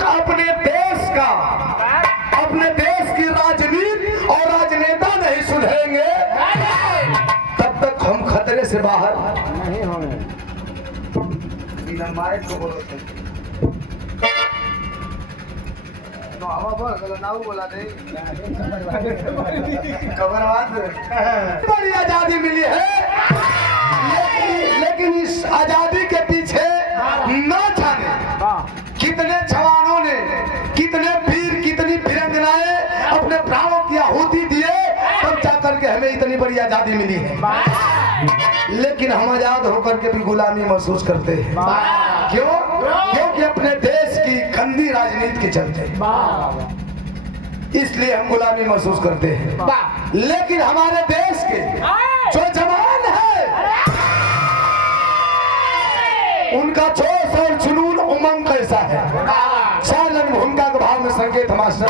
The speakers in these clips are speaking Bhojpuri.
तक अपने देश का, अपने देश की राजनीति और राजनेता नहीं सुधरेंगे तब तक हम खतरे से बाहर नहीं होंगे। बड़ी आजादी मिली है, लेकिन इस आजादी के पीछे न जाने कितने जवानों ने, कितने वीर, कितनी वीरांगनाएं अपने प्राणों की आहुति दिए, तब जाकर के हमें इतनी बड़ी आजादी मिली है। लेकिन हम आजाद होकर के भी गुलामी महसूस करते हैं। क्यों? क्योंकि अपने देश की गंदी राजनीति के चलते इसलिए हम गुलामी महसूस करते हैं। लेकिन हमारे देश के जो जवान है उनका जोश और जुनून, उमंग कैसा है, चालन भूमिका के भाव में संकेत मास्टर।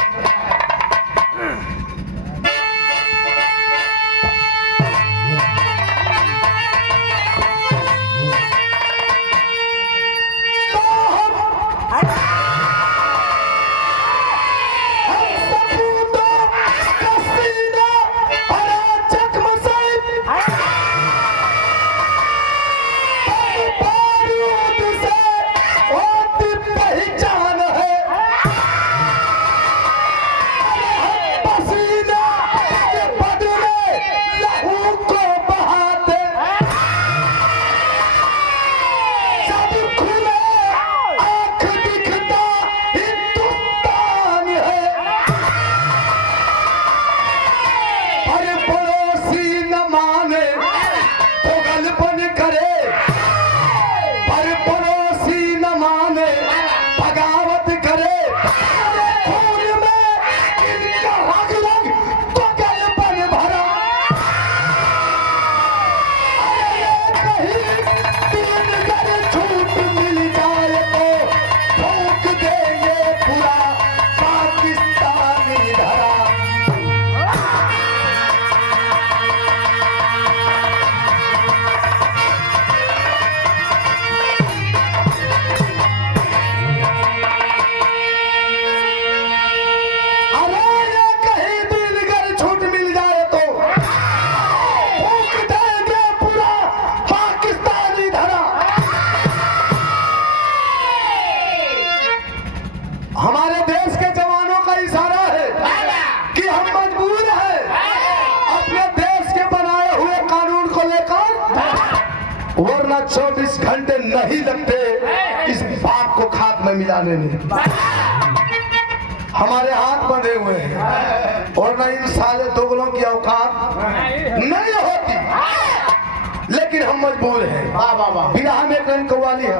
वरना 24 घंटे नहीं लगते इस बात को खाक में मिलाने में। हमारे हाथ बंधे हुए हैं और न इन साले दोगलों की औकात नहीं होती, लेकिन हम मजबूर हैं। बिना में एक कव्वाली है।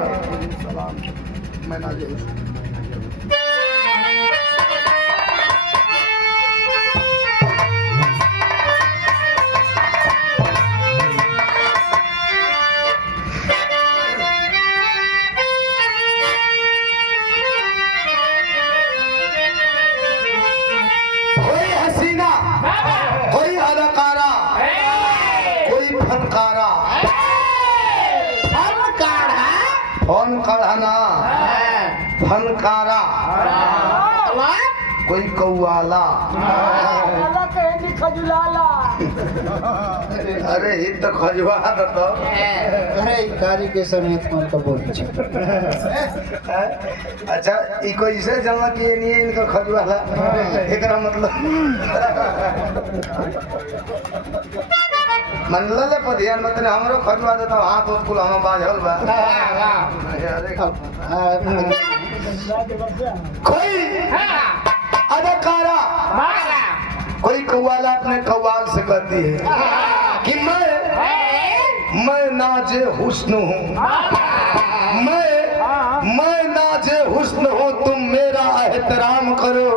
फनकारा, फनकारा, कोई कौवाला, अरे ये तो खजुआ तो कारी के समेत मन तो बोल। अच्छा ई कोई इसे जानला कि ये नहीं इनका खजुआला, एकरा मतलब मन ले पर ध्यान मत ने हमरो खजुआ देता हाथ उठ कुल हम बाझल बा। कोई अदाकारा, कोई कव्वाला अपने कव्वाल से कहती है कि मैं नाजे हुस्न हूँ, मैं नाजे हुस्न हूँ, तुम मेरा एहतराम करो,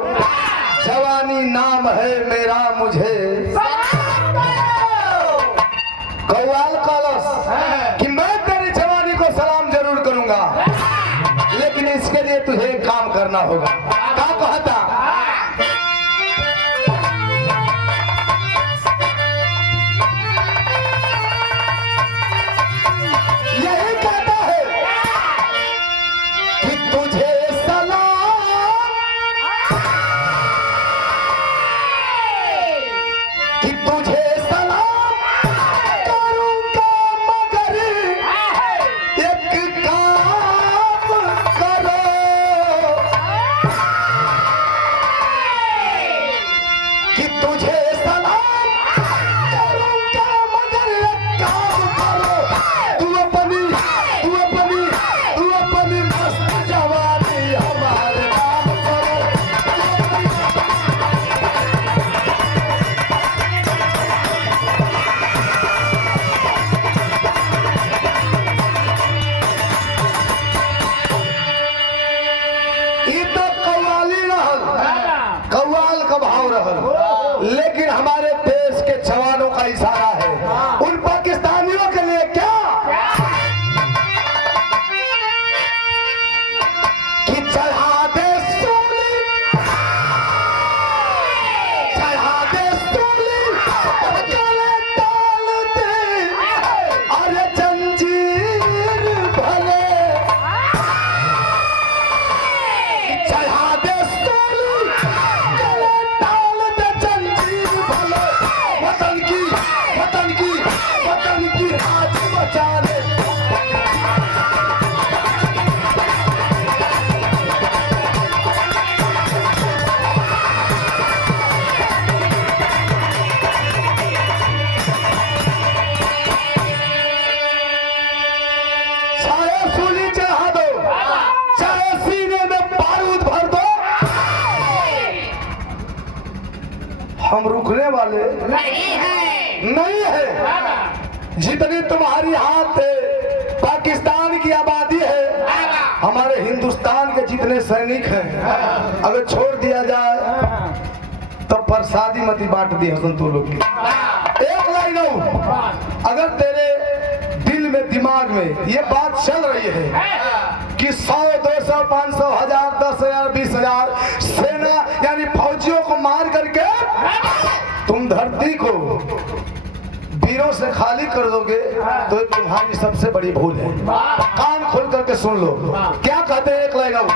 जवानी नाम है मेरा, मुझे कव्वाल कलश कि मैं तेरी जवानी को सलाम जरूर करूंगा, लेकिन इसके लिए तुझे एक काम करना होगा। क्या कहता? यही कहता है कि तुझे सलाम तो कव्वाली रहल, कव्वाल का भाव रहल, लेकिन हमारे देश के जवानों का इशारा है उन पाकिस्तानियों के लिए क्या कि चढ़ा दे सूली, चढ़ा दे सूली, गले डाल दे, अरे जंजीर भले, चढ़ा दे सूली, गले डाल दे जंजीर भले, वतन की, वतन की, वतन की आज बचा ले। चाहे सूली चढ़ा दो, चाहे सीने में बारूद भर दो, हम रुकने वाले नहीं है। जितनी तुम्हारी हाथ है पाकिस्तान की आबादी है, हमारे हिंदुस्तान के जितने सैनिक हैं अगर छोड़ दिया जाए तो प्रसादी मती बांट दी हसन तू लोग की। एक लाइन और, अगर तेरे दिल में दिमाग में ये बात चल रही है कि 100, 200, 500, 1000, 10,000, 20,000 सेना यानी फौजियों को मार करके तुम धरती को वीरों से खाली कर दोगे तो ये तुम्हारी सबसे बड़ी भूल है। कान खोल करके सुन लो क्या कहते हैं। एक लाइन और,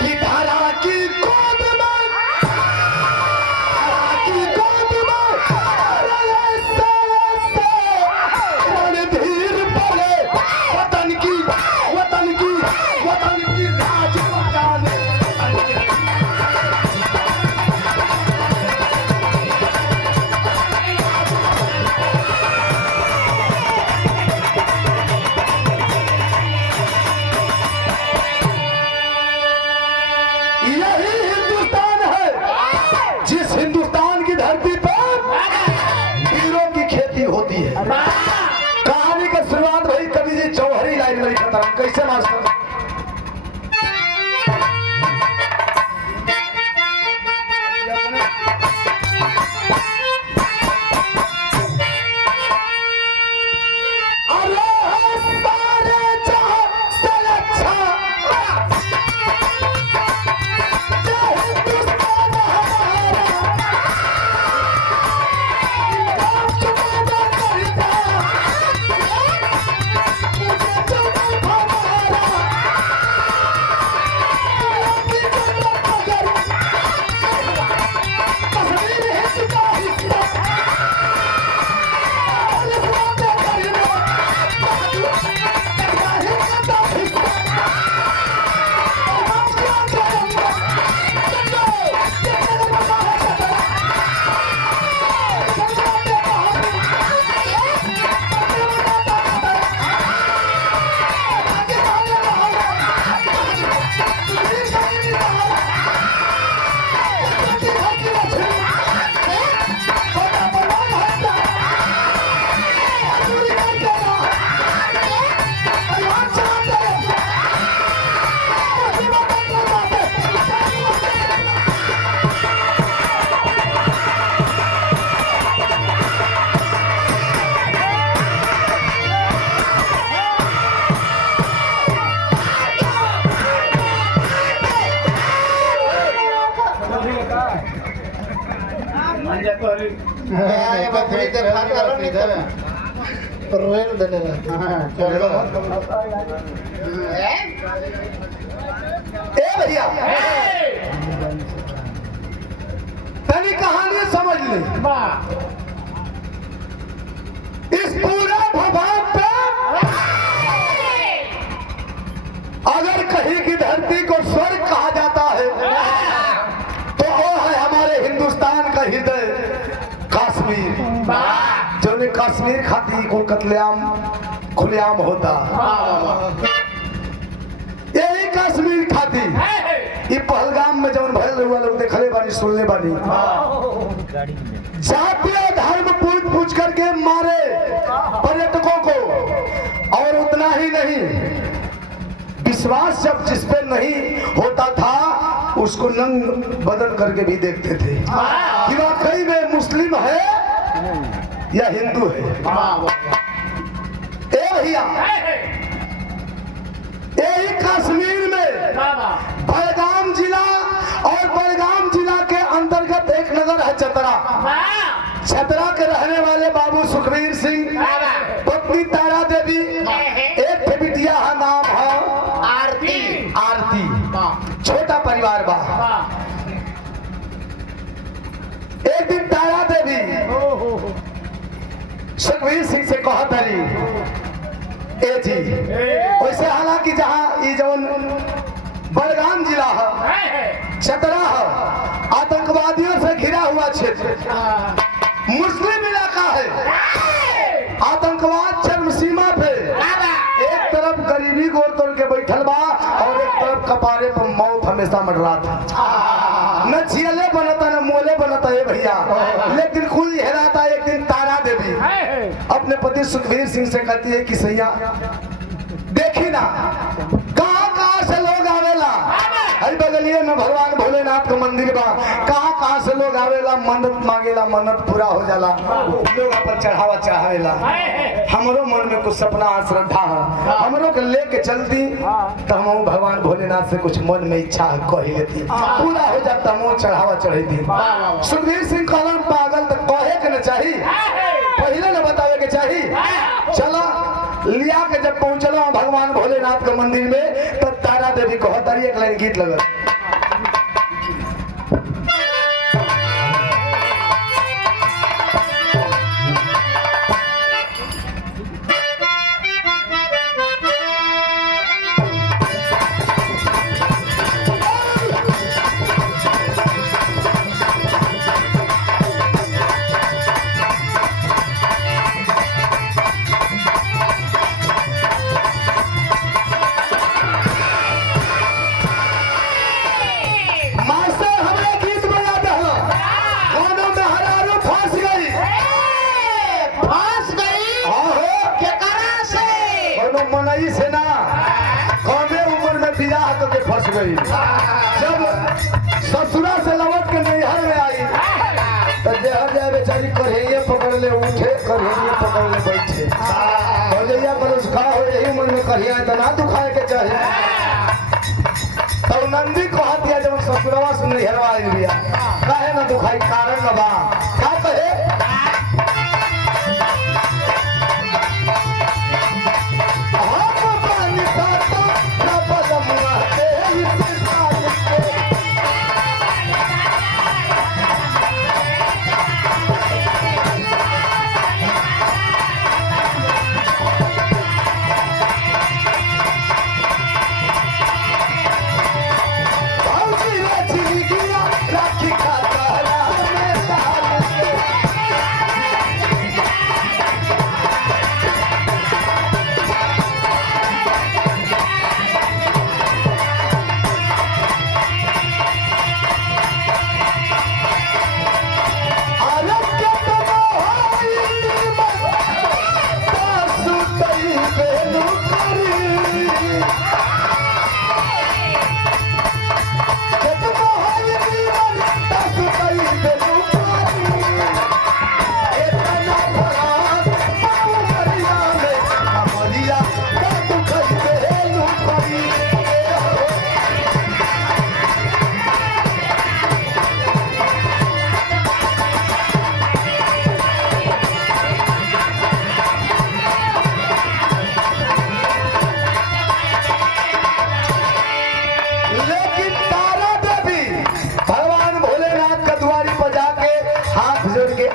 कि धारा की गोद में, धारा की गोद में, ऐसे रणधीर पले, वतन की, वतन की, वतन की लाज बचाने। यही हिंदुस्तान है जिस हिंदुस्तान की धरती पर वीरों की खेती होती है। कहानी का शुरुआत वही कवि जी चौहरी लाइन में लिखा था। कैसे मास्टर? अरे सारे जहां से अच्छा रेल देने भैया तेरी कहानी समझ ले। इस पूरे भूभाग पे अगर कहीं की धरती को स्वर्ग कहा जाता है तो वो है हमारे हिंदुस्तान का हृदय कश्मीर, जो ने कश्मीर खाती को कत्लेआम खुलेआम होता। यही कश्मीर खाती ये पहलगाम में जब भयल हुआ लोग देखले बानी सुनले बानी, जातीय धर्म पूछ करके मारे पर्यटकों को। और उतना ही नहीं, विश्वास जब जिस पे नहीं होता था उसको नंग बदल करके भी देखते थे कि वाकई में मुस्लिम है या हिंदू है। ए भैया, यही कश्मीर में बड़गाम जिला और बड़गाम जिला के अंतर्गत एक नगर है चतरा। चतरा के रहने वाले बाबू सुखबीर सिंह, पत्नी तारा देवी, एक बिटिया का नाम है आरती। आरती छोटा परिवार बा। एक दिन तारा देवी सुखबीर सिंह से कहत हरी, ए जी वैसे हालांकि जहाँ ये जौन बड़गाम जिला है, चतरा है, आतंकवादियों से घिरा हुआ क्षेत्र, मुस्लिम इलाका है। आतंकवाद चरम सीमा पे, एक तरफ गरीबी गोर तोड़ के बैठल बा और एक तरफ कपारे पर मौत हमेशा मंडराता। न छियले बनता न मोले बनता है भैया, लेकिन कुल हेराता। एक दिन तारा देवी अपने पति सुखबीर सिंह से कहती है कि सैया देखी ना कहाँ कहाँ से लोग आवेला, हरी बगलिए में भगवान भोलेनाथ का मंदिर बा, कहाँ कहाँ से लोग आवेला, मन्नत मांगेला, मन्नत पूरा हो जाला, लोग अपन चढ़ावा चढ़ावेला। हमरो मन में कुछ सपना श्रद्धा है, हमरो के लेके चलती तो हम भगवान भोलेनाथ से कुछ मन में इच्छा कह लेती, पूरा हो जाता, हम चढ़ावा चढ़ेती। सुखबीर सिंह कहलन पागल तो कहे के न चाहिए, पहले न बतावे के चाहिए। चला लिया के जब पहुंचलो भगवान भोलेनाथ के मंदिर में, तब तारा देवी को हतारी एक लाइन गीत लगल। जब ससुरा से लौट के नैहर में आई तो जहर जाए बेचारी कढ़ैया पकड़ ले उठे, कढ़ैया पकड़ ले बैठे, कढ़ैया कलश खा हो, यही मन में कढ़िया तो ना दुखाए के चाहिए। तब नंदी को हाथ दिया जब ससुरवा से नैहर आई लिया, काहे ना दुखाई, कारण न बा, का कहे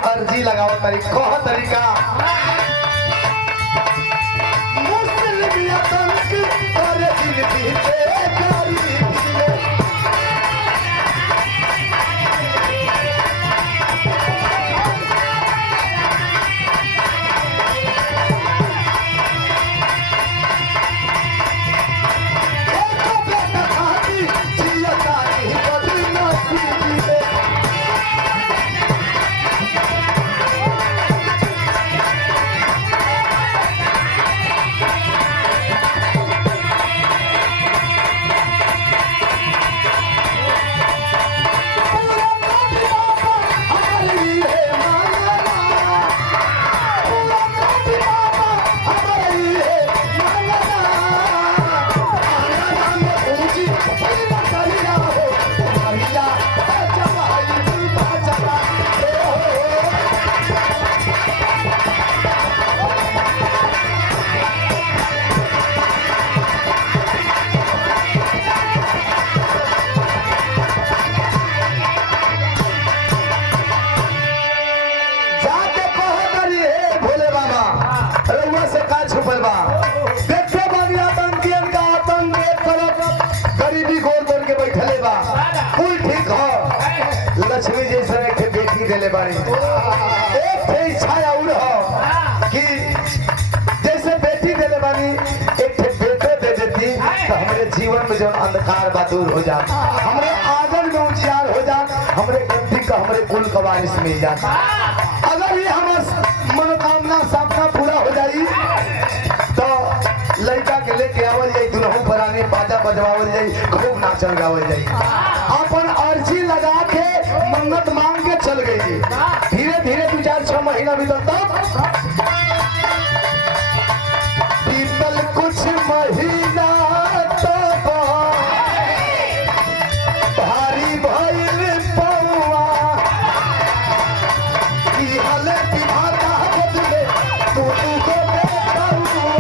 अर्जी लगाओ तरीका मुस्लिम आतंकी और दिल भी बानी। एक थे इच्छा और हो कि जैसे बेटी देले बानी एक थे बेटे दे देती तो हमारे जीवन में जो अंधकार बा दूर हो जात, हमारे आंगन में उजियार हो जात, हमारे गद्दी का हमारे कुल का वारिस मिल जात। अगर ये हमार मनोकामना सपना पूरा हो जाई तो लड़का के लेके आवल जाई, दुल्हन पराने बाजा बजवावल जाई, खूब नाचल गावल जाई। अपन अर्जी लगा के मन्नत मांग के चल गई। धीरे धीरे 2-4-6 महीना बीतल तब बीतल कुछ महीना तब भारी भइल पौआ की हले विधाता बदले तू को बेटा हुआ।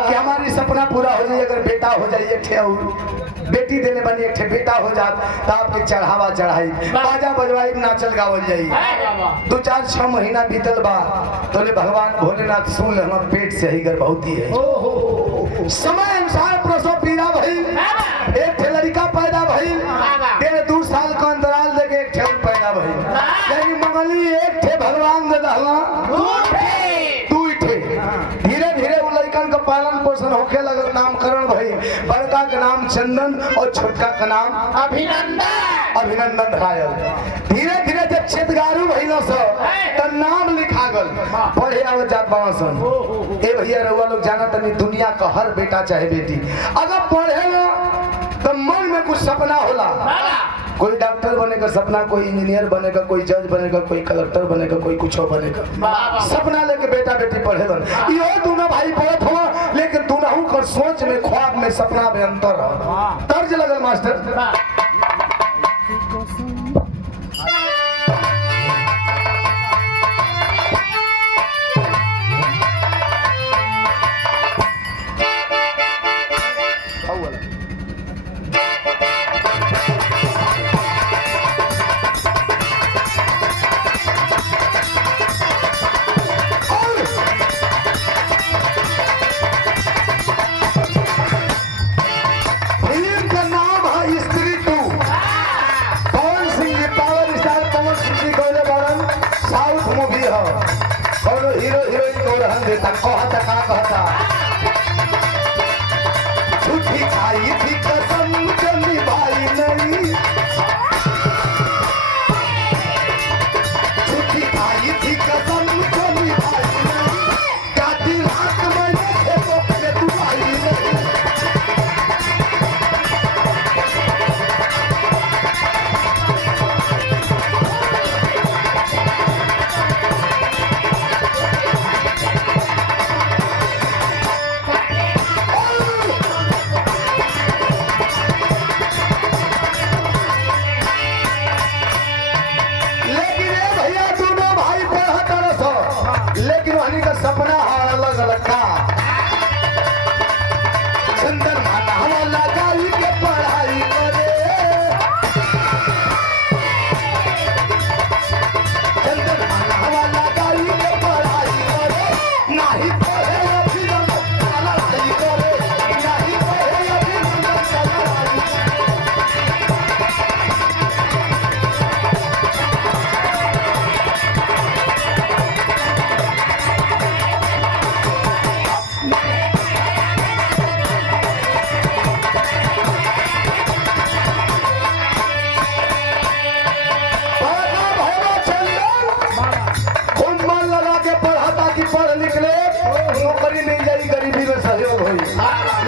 कि हमारी सपना पूरा हो जाए, अगर बेटा हो जाए एक ठे और बेटी देने बनी एक ठे बेटा हो जात तो आपके चढ़ावा चढ़ाई बाजा बजवाई नाचल गावल जाई। 2-4-6 महीना बीतल बा तो ले भगवान भोलेनाथ सुन ले हम पेट से ही गर्भवती है। समय अनुसार प्रसव पीड़ा भइल, एक ठे लड़का पैदा भइल, 1.5-2 साल का अंतराल देके एक ठे पैदा भइल। यानी मंगली एक ठे भगवान दे दहला धीरे धीरे वो लड़कन का पालन पोषण होके लगल, नामकरण भई। बड़का का नाम चंदन और छोटका का नाम अभिनंदन रायल। धीरे धीरे जब छेदगारू भइलो सो त नाम लिखा गल, पढ़े आवत जात बासन। ए भैया रउआ लोग जाना तनी दुनिया का हर बेटा चाहे बेटी अगर पढ़े ना तो मन में कुछ सपना होला। कोई डॉक्टर बनेगा सपना, कोई इंजीनियर बनेगा, कोई जज बनेगा, कोई कलेक्टर बनेगा, कोई कुछ बनेगा। सपना लेके बेटा बेटी पढ़ेलन। यो दोनों भाई पढ़त हो लेकिन दोनों कर सोच में ख्वाब में सपना में अंतर है। तर्ज लगल मास्टर झूठी खाई थी कसम जल्दी भाई नहीं, झूठी खाई थी कसम जल्दी भाई नहीं, काटी रात मैंने खेतों पे तू आई नहीं। सपना अलग अलग था। चंदन माता हमारा गाई के पढ़ाई करे, चंदन माता हमारा गाई के पढ़ाई करे, नहीं पढ़े अभिनंदन का लड़ाई करे, नहीं पढ़े अभिनंदन का लड़ाई करे।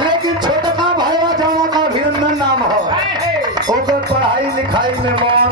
लेकिन छोटका भाईवा जाना का अभिनंदन नाम हो, ओकर पढ़ाई लिखाई में मन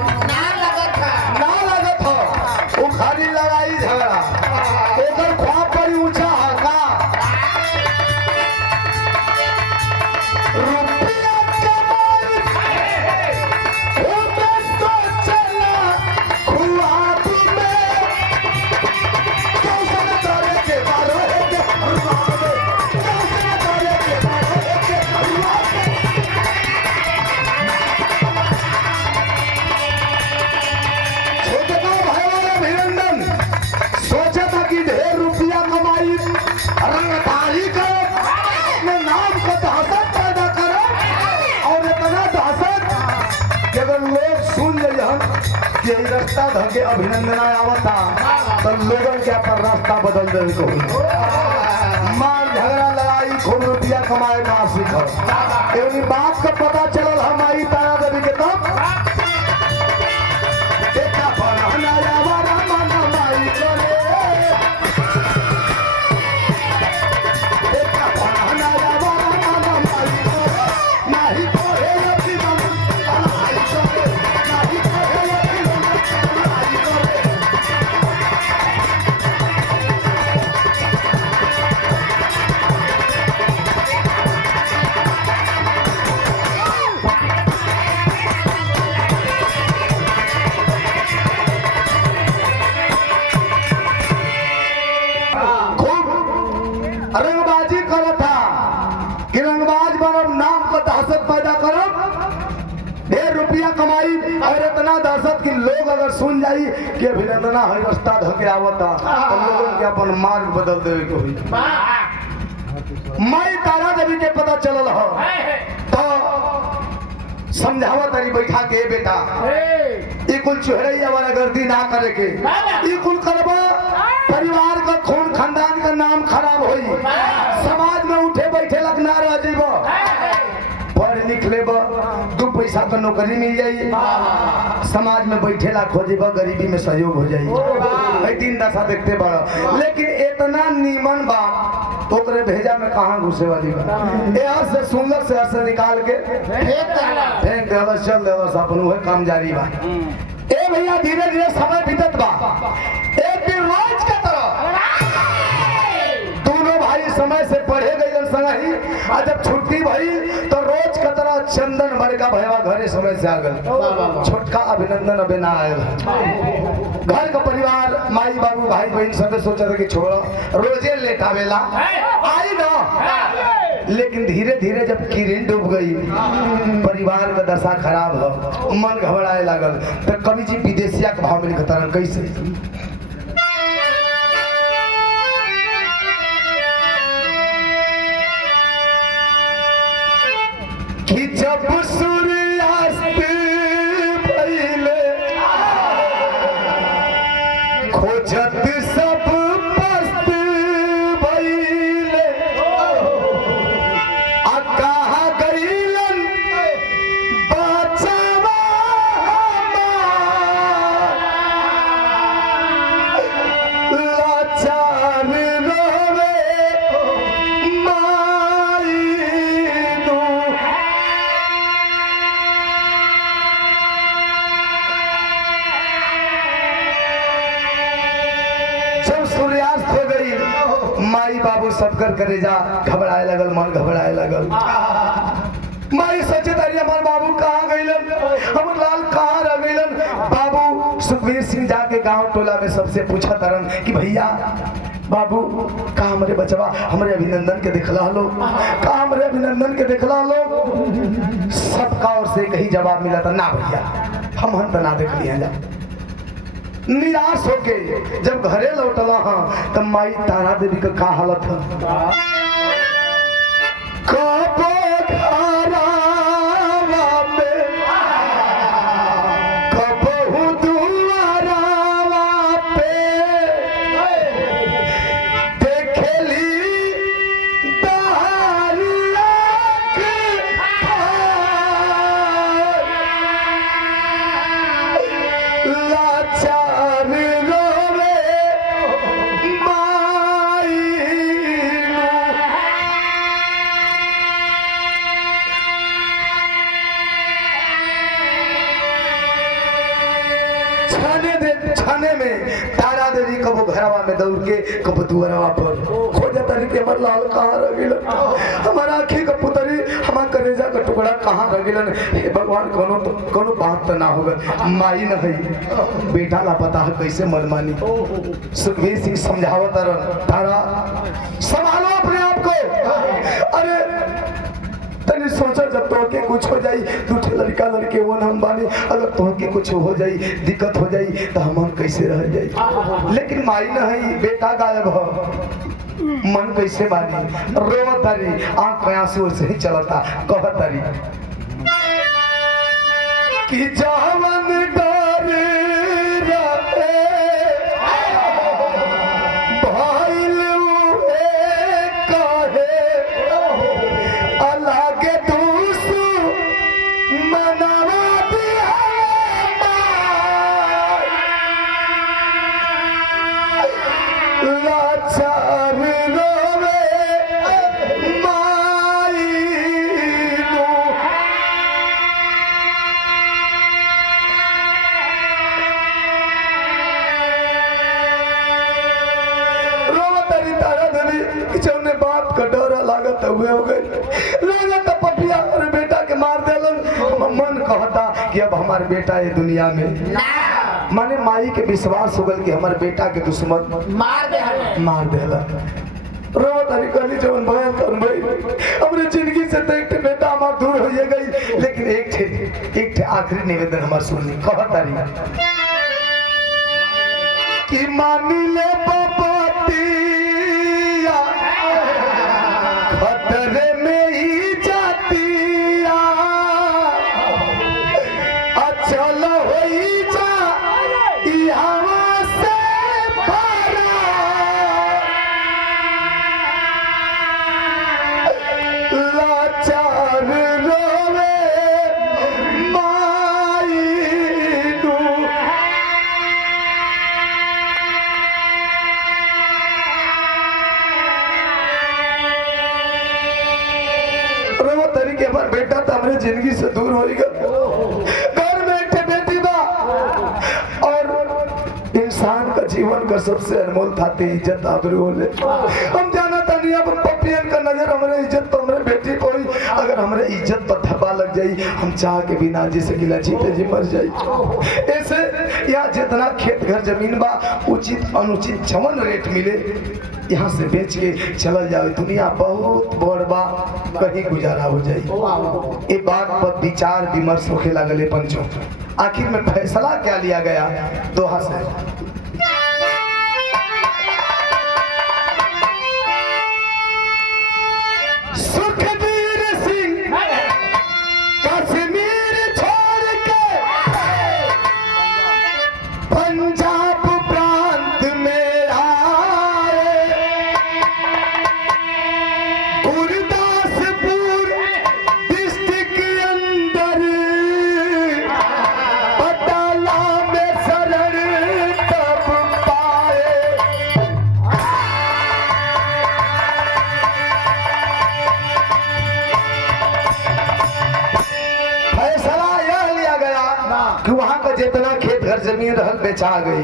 कहलन कि ई रास्ता धके अभिनंदना आवता तो लोगन के अपन रास्ता बदल देवे को मार झगड़ा लड़ाई खूब रुपया कमाए का सीख एवं बात का पता चलल हम आई तारा देवी के तब देखा बनना यावारा मन माई करे देखा बनना यावारा मन माई करे नाही करे अभी मन माई करे नाही करे अभी मन माई करे रंगबाजी करत था कि रंगबाज बनब नाम का दहशत पैदा करब ढेर रुपया कमाई और इतना दहशत कि लोग अगर सुन जाई कि अभिनंदना है रास्ता धके आवता तो लोगन के अपन मार्ग बदल देवे के हुई माई तारा देवी के पता चलल हो तो समझावा तारी बैठा के बेटा ई कुल चुहरैया वाला गर्दी ना करे के ई कुल करबा परिवार का खून खानदान का नाम खराब होई समाज में उठे बैठे लग ना रह जेबो पढ़ लिख लेबो दो पैसा का नौकरी मिल जाई समाज में बैठे ला खोजेबो गरीबी में सहयोग हो जाई भाई दिन दशा देखते बड़ा लेकिन इतना नीमन बा ओकरे भेजा में कहां घुसे वाली बा यहाँ से सुंदर से ऐसे निकाल के फेंक देला चल देला अपन वह काम जारी बा ए भैया धीरे धीरे समय बीतत बा एक दिन रोज के तरह दोनों भाई समय से पढ़े गए संगही और जब छुट्टी भई तो रोज के तरह चंदन बड़का भैया घरे समय से आ गए छोटका अभिनंदन अबे ना आयल घर का परिवार माई बाबू भाई बहन सब सोचा था कि छोड़ो रोजे लेट आवेला आई ना लेकिन धीरे धीरे जब किरण डूब गई परिवार का दशा खराब हो मन घबराए लागल तो कवि जी विदेशिया के भाव में लिखता कैसे कि जब सूर्यास्त भइले खोजत सब पस्त भइले आ कहा गइलन बचावा लाचार रोवे माई दू जब सूर्यास्त हो गई माई बाबू सबकर करेजा घबराए लगल मन घबराए लगल माई सचे तारी हमार बाबू कहाँ गइलन हमर लाल कहाँ रह गइलन बाबू सुखबीर सिंह जाके गांव टोला में सबसे पूछा तरन कि भैया बाबू का हमरे बचवा हमरे अभिनंदन के दिखला लो का हमरे अभिनंदन के दिखला लो सबका और से कही जवाब मिला था ना भैया हम तो ना देख लिया जा निराश होके जब घरे लौटला हाँ तब माई तारा देवी का हालत है कबो घरावा पे कबहू दुआरावा पे देखली दहारिया के लाचार रोवे माई छाने में तारा देवी कबो घरवा में दौड़ के कबो दुआरवा पर खोजा तरी के हमर लाल कहाँ रह गिलन हमारा आँखी का पुतरी हमार कलेजा का टुकड़ा कहाँ रह गिलन हे भगवान कोनो बात तो ना होगा माई न है बेटा ला पता है कैसे मनमानी सुखबीर सिंह समझावत तारा संभालो अपने आप को अरे तनी सोचा जब तोहके कुछ हो जाई दूठे लड़का लड़के वो हम बानी अगर तोहके कुछ हो जाई दिक्कत हो जाई तो हम कैसे रह जाई लेकिन माई न है बेटा गायब हो मन कैसे बानी रोवत तारी आंख में आंसू से ही चलता कहत तारी कि जवन लगा तो पपिया और बेटा के मार देलन। मन कहता कि अब हमारे बेटा ये दुनिया में माने माई के विश्वास हो गल कि हमारे बेटा के दुश्मन मार देला। रो तारी कहली जवन भयल तन भाई हमरे जिंदगी से तो एक बेटा हमार दूर हो गई, लेकिन एक थे आखिरी निवेदन हमार सुननी। कह तारी कि मानी ले बपतिया खतरे में ही जातिया, अचल होई जा यहाँ से पारा, लाचार रोवे माई नू। वो तरीके पर बेटा तो हमरे जिंदगी से दूर हो गया। घर में एक बेटी बा और इंसान का जीवन का सबसे अनमोल था इज्जत आबरू होले। हम जाना था नहीं अब पपियन का नजर हमरे इज्जत तो हमरे बेटी को ही, अगर हमरे इज्जत पर धब्बा लग जाई हम चाह के बिना जैसे गिला जीते जी मर जाई। ऐसे या जितना खेत घर जमीन बा उचित अनुचित जवन रेट मिले यहाँ से बेच के चल जाओ। दुनिया बहुत बड़ बा, कहीं गुजारा हो जाए। ये बात पर विचार विमर्श होके लगले पंचों। आखिर में फैसला क्या लिया गया? दोहा से सुखबीर सिंह कश्मीर छोड़ के पंजाब प्रांत में आए, गुरदासपुर डिस्ट्रिक्ट के अंदर पटाला में शरण तब पाए। फैसला यह लिया गया कि वहां का जितना खेत घर जमीन रहल बेचा गई।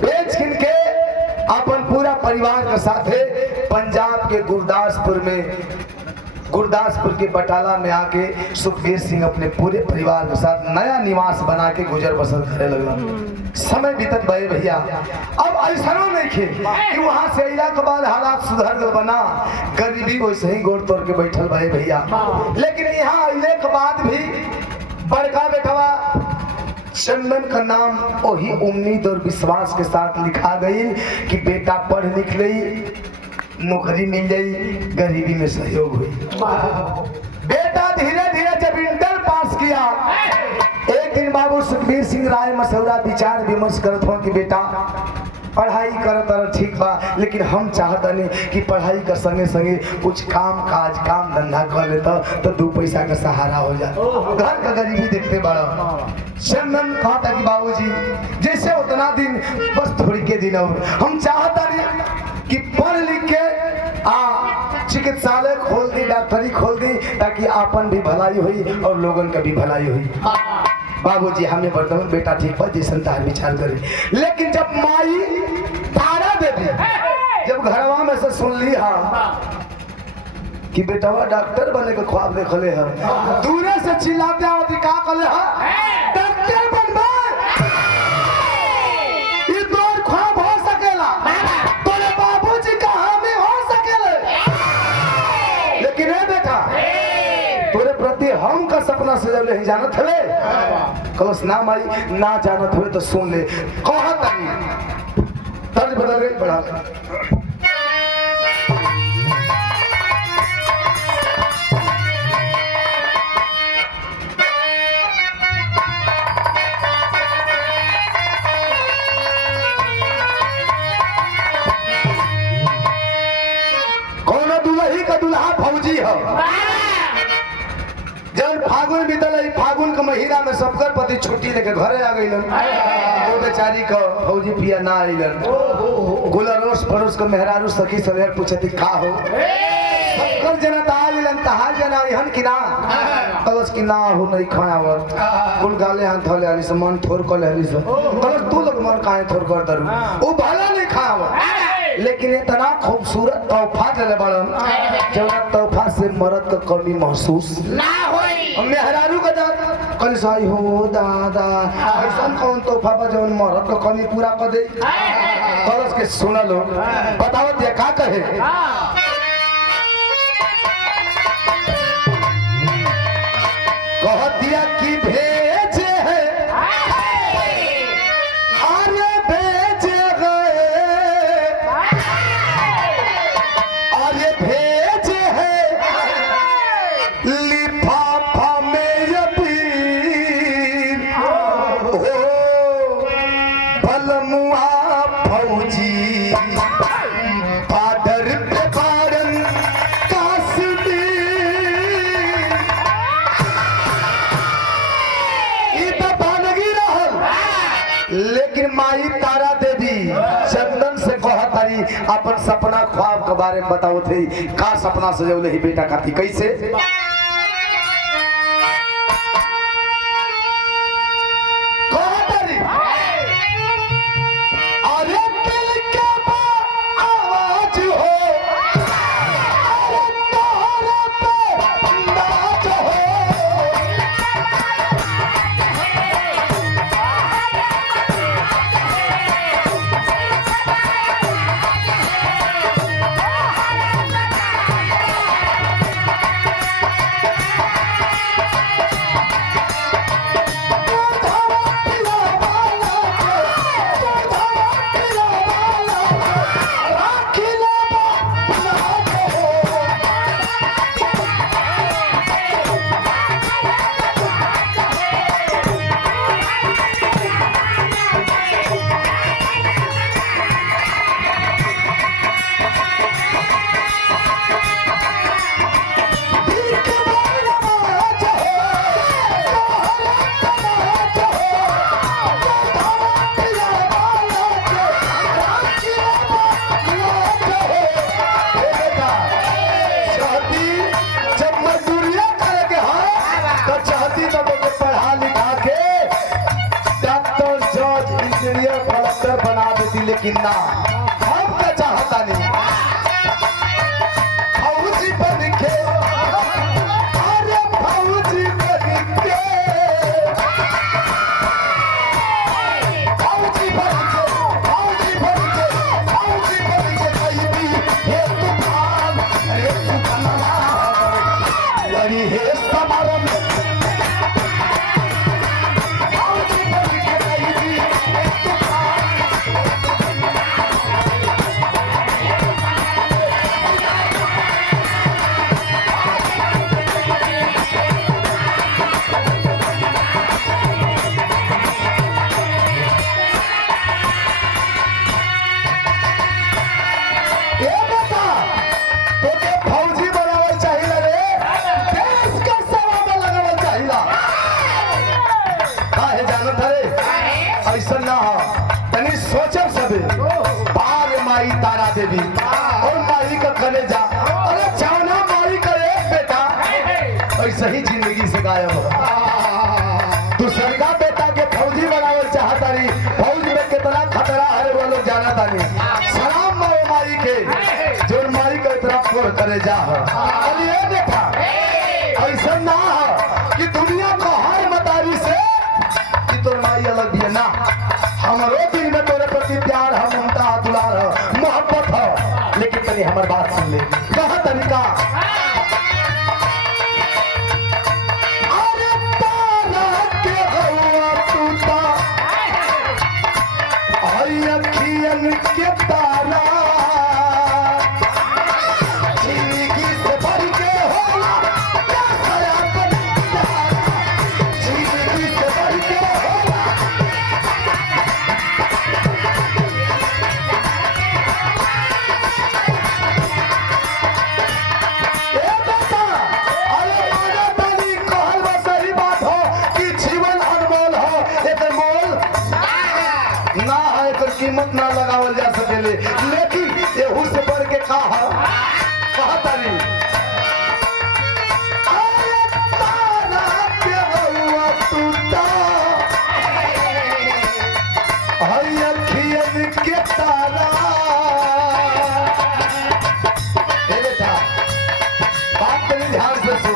बेच किन के अपन पूरा परिवार के साथे पंजाब के गुरदासपुर के बटाला में आके सुखबीर सिंह अपने पूरे परिवार के साथ नया निवास बना के गुजर बसर करे लगला। समय बीतत गए भैया। अब ऐसा नहीं खे कि वहां से अइला के बाद हालात सुधर गल बना, गरीबी वैसे ही गोड़ तोड़ के बैठल भाई भैया। लेकिन यहाँ अइले के बाद भी बड़का बेटवा चंदन का नाम वही उम्मीद और विश्वास के साथ लिखा गई कि बेटा पढ़ लिख लई, नौकरी मिल जाई, गरीबी में सहयोग हुई। बेटा धीरे धीरे जब इंटर पास किया, एक दिन बाबू सुखबीर सिंह राय मसौदा विचार विमर्श करत हो कि बेटा पढ़ाई करत ठीक बा, लेकिन हम चाहता नहीं कि पढ़ाई का संगे संगे कुछ काम काज काम धंधा कर लेता तो दो पैसा का सहारा हो जाए, घर का गरीबी देखते बड़ा। चंदन कहता कि बाबूजी जैसे उतना दिन बस थोड़ी के दिन और हम चाहता नहीं कि पढ़ लिख के चिकित्सालय खोल दी, डॉक्टरी खोल दी, ताकि आपन भी भलाई हुई और लोगन का भी भलाई हुई। बाबूजी हमें बर्तमान बेटा ठीक बा जैसन तार विचार करे। लेकिन जब माई तारा देवी जब घरवा में से सुन ली कि बेटावा डॉक्टर बने के ख्वाब देखले है, दूरे से चिल्लाते आवती का कहले है डॉक्टर बनबा, ये तोर ख्वाब हो सकेला, तोरे बाबूजी का हामी हो सकेले, लेकिन ए बेटा तोरे प्रति हम का सपना सजले ही जानत हवे। कलस ना माई ना जानत हुए तो सुन ले। कहत नहीं तर्ज बदल गई बढ़ा कौन दुल्ही का दुल्हा फौजी है। जब फागुन बीतल, फागुन के महीना में सबकर पति छुट्टी लेके घरे आ गइलन, वो बेचारी का फौजी पिया ना आइलन। गुलरोस परोस के मेहरारू सखी सवेर पूछती का हो, सबकर जना तालिलन तहार जना इहन की ना, कलस की ना हो नहीं खायावत, कुल गाले हाथ धले आली मन थोर को लेली सो, कलस तू लोग मन काहे थोर कर दरू, ओ भला नहीं खायावत, लेकिन इतना खूबसूरत तोहफा देले बड़न जौना तोहफा से मर्द का कमी महसूस ना होई मेहरारू का दादा कल साई हो दादा ऐसा कौन तोहफा बा जौन मर्द का कमी पूरा कर दे कलस के सुना लो बताओ ये का कहे कह दिया कि भेजे है अरे भेजे गए अरे भेजे है लिफाफा में यतीम हो भलमुआ फौजी पादर पे बारन लेकिन माई तारा देवी चंदन से कहा तारी अपन सपना ख्वाब के बारे में बताओ थे का सपना सजौले ही बेटा खाती कैसे कहा तारी अरे दिल के आवाज हो अरे तोहरे पे नाच हो लेकिन ना हम क्या चाहता नहीं फौजी बन के अरे फौजी बन के फौजी बन के फौजी बन के फौजी बन के कैदी हे तूफान लड़ी हे समारोह में फौजी बन के कैदी ऐसा ना हो तनी सोचब सबे बार माई तारा देवी और माई का कलेजा अरे जाना माई का एक बेटा ऐसा ही जिंदगी से गायब हो दूसर का बेटा के फौजी बनावल चाहता रही फौज में कितना खतरा है वो लोग जाना था नहीं सलाम माओ माई के जो माई का इतना फोड़ करे जा ये बेटा ऐसा ना हो कि दुनिया को हर मतारी से तो माई अलग भी है ना हमारो दिल में तोरे प्रति प्यार है ममता दुलार है मोहब्बत है लेकिन तनी हमारी बात सुन ले कहा तरीका अरे तारा के हवा टूटा आई अखियन के तारा जिंदगी से भर के होला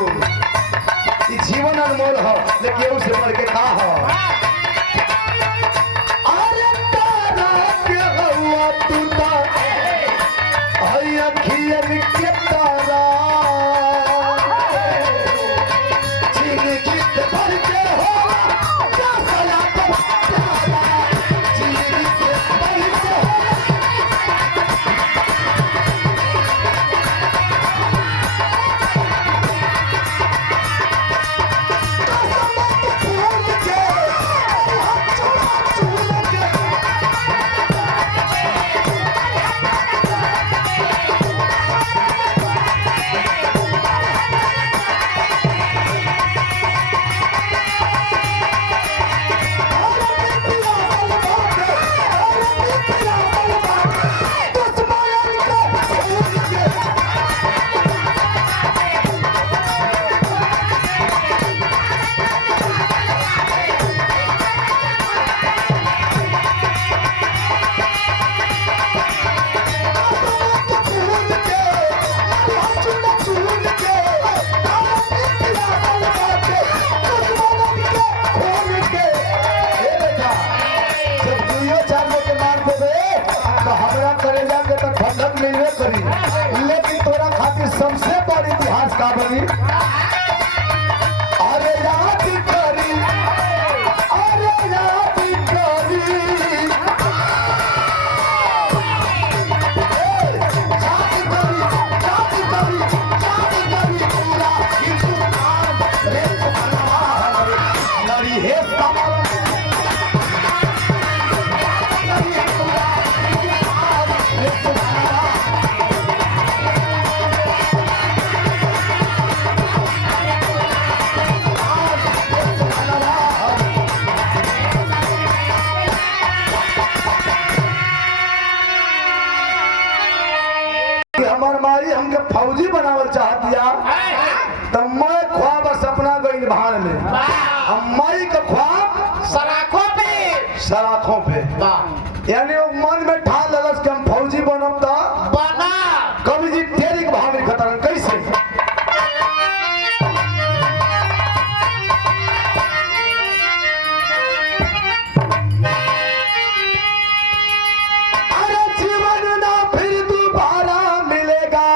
अनमोल ये जीवन अनमोल हो लेकिन उसे बढ़ के का हो अरे तारा के हुआ तू ता आई अखियन के तारा जिंदगी से बढ़ के हो क्या सया तो प्यारा जिंदगी से बढ़ के हो लेकिन तोरा खातिर सबसे बड़ इतिहास का बनी अरे याद करी अरे याद करी पूरा हिंदुस्तान रे लड़ी है हमार माई हमके फौजी बनावल चाह दिया तब मैं ख्वाब सपना गई भान में हम माई का ख्वाब सलाखों पे यानी वो मन में ठान ललस कि हम फौजी बनब तो बना कभी जी तेरी भाव में खतरन कैसे अरे जीवन ना फिर दोबारा मिलेगा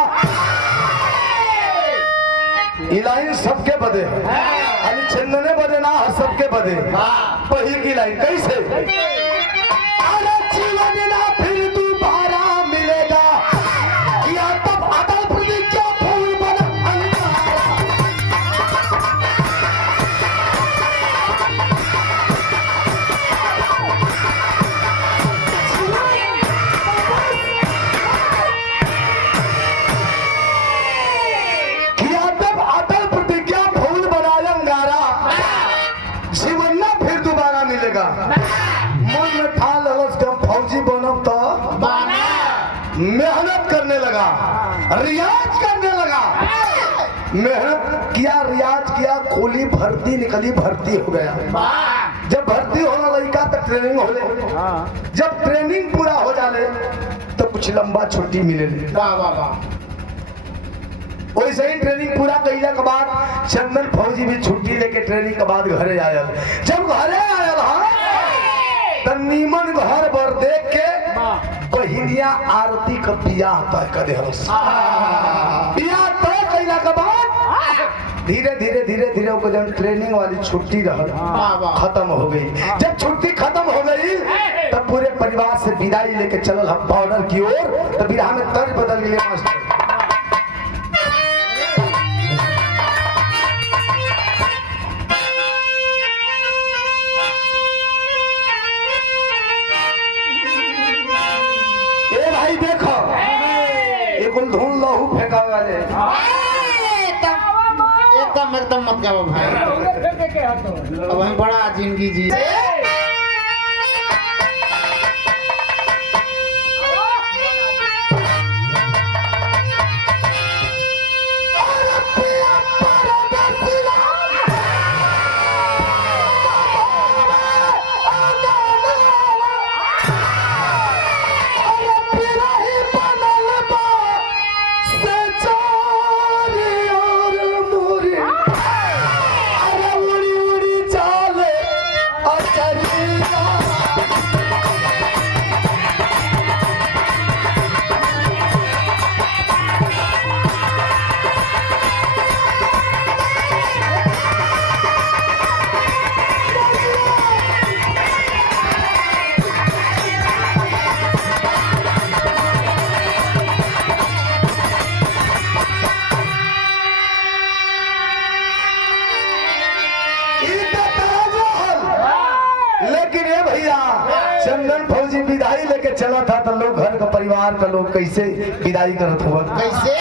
ये लाइन सबके बदे अरे चंदने बदे ना सबके बदे पहिल की लाइन कैसे अरे जीवन ना फिर दोबारा मिलेगा या तब अटल प्रतिज्ञा फूल बना किया तब अटल प्रतिज्ञा फूल बनाया अंगारा जीवन ना फिर दोबारा मिलेगा मन में ठान ललस कि हम फौजी बनब तो मेहनत करने लगा रियाज करने लगा मेहनत किया रियाज किया खोली भर्ती निकली भर्ती हो गया जब भर्ती होना लड़का तो ट्रेनिंग हो ले जब ट्रेनिंग पूरा हो जाले तो कुछ लंबा छुट्टी मिले वैसे ही ट्रेनिंग पूरा कइला के बाद चंदन फौजी भी छुट्टी लेके ट्रेनिंग के बाद घरे आयल जब घरे आयल तो नीमन घर पर देख के बहिनिया आरती का बियाह तय कर दिहलस बियाह तय कइला के बाद धीरे धीरे धीरे धीरे ओकर जब ट्रेनिंग वाली छुट्टी रहल खत्म हो गई जब छुट्टी खत्म हो गई तब पूरे परिवार से विदाई लेके चलल हम बॉर्डर की ओर तो बिरहा में तर्ज बदल गई मास्टर देखो ये कुल धुन लहू फेंका वाले एकदम एकदम मत गाओ भाई अब हम बड़ा जिंदगी जी लेकिन ये भैया चंदन फौजी विदाई लेके चला था तो लोग घर का परिवार का लोग कैसे विदाई करत हुआ कैसे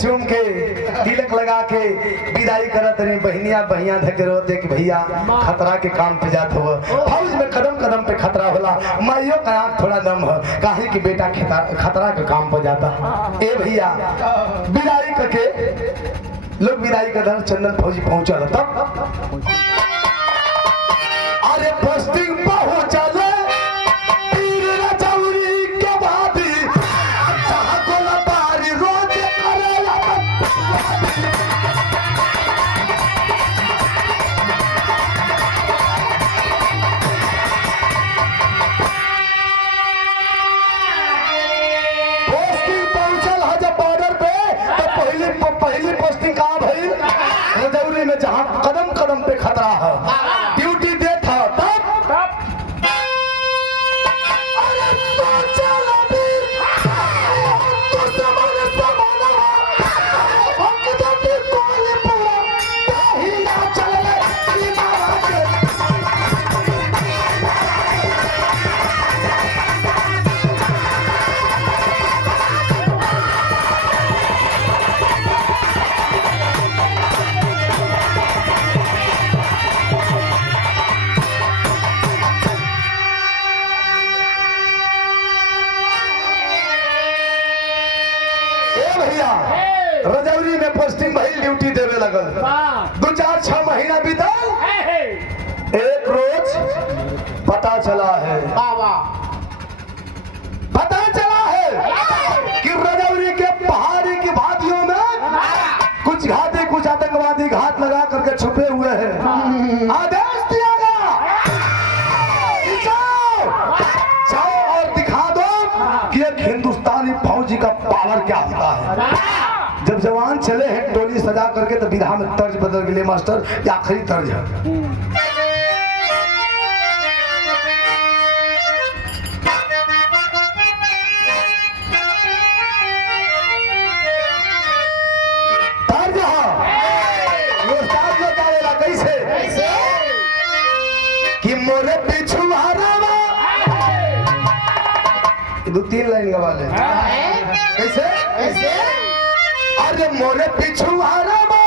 चूम के तिलक लगा के विदाई करत रही बहनिया बहिया धके रो देख भैया खतरा के काम पे जात हो फौज में कदम कदम पे खतरा होला माइयों का आंख थोड़ा दम है काहे कि बेटा खतरा के काम पे जाता ए भैया विदाई करके लोग विदाई कर चंदन फौजी पहुंचल तब अरे पोस्टिंग पहुंचल पहली पोस्टिंग कहाँ भई रजौरी में जहाँ कदम कदम पे खतरा है ड्यूटी देता तब अरे तो चल अभी तो समझ समाना हम तो कोई पूरा ही ना चले रजौरी में पोस्टिंग भई ड्यूटी देवे लगल 2-4-6 महीना बीतल एक रोज पता चला है कि रजौरी के पहाड़ी की वादियों में कुछ घाती कुछ आतंकवादी घात लगा करके छुपे हुए हैं आदेश दिया गया जाओ और दिखा दो कि एक हिंदुस्तानी फौजी का पावर क्या होता है जब जवान चले हैं टोली सजा करके तो विधा में तर्ज बदल गए मास्टर ये आखिरी तर्ज है तर्ज वो उस्ताद बतावेला कैसे कि मोरे पीछू हरावा 2-3 लाइन गवा ले कैसे अरे मोरे पीछू हरावा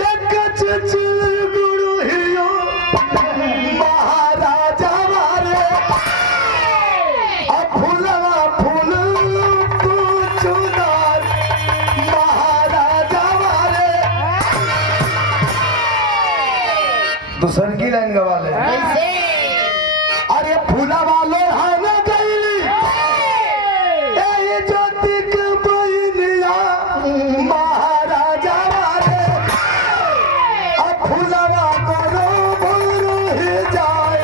एक चिचिल गुरु हियो महाराजा मारे अब फूलवा फूल तू चुनार महाराजा मारे दूसर की लाइन गवा ले अरे फूलवा लोहाना गईली ए ज्योति के बहिनिया महाराजा वाले अब फूलवा करो भूरू ही जाए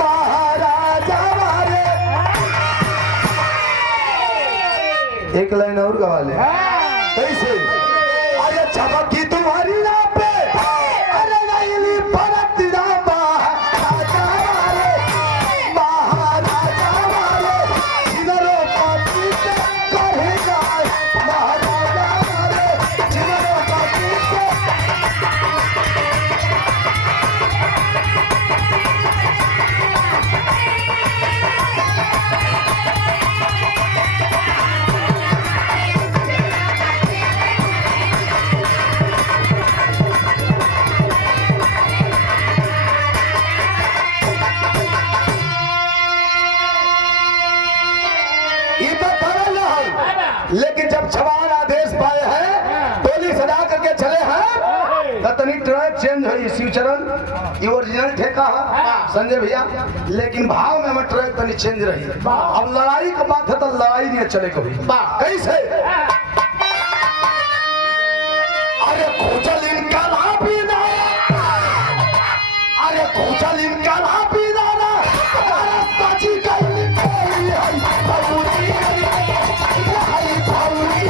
महाराजा वाले एक लाइन और गवा ले कैसे अरे चमकी तुम्हारी ना पे अरे गईली भरत रामा लेकिन जब जवान आदेश ट्रैक चेंज हुई शिवचरण ये ओरिजिनल ठेका है संजय भैया, लेकिन भाव में हमें ट्रैक तनी चेंज रही। अब लड़ाई का बात है तो लड़ाई नहीं चले कभी। कैसे? अरे खोचल इनका लापीदा, अरे खोचल इनका लापीदा ना रास्ता जी गई कोई है भौरी है भौरी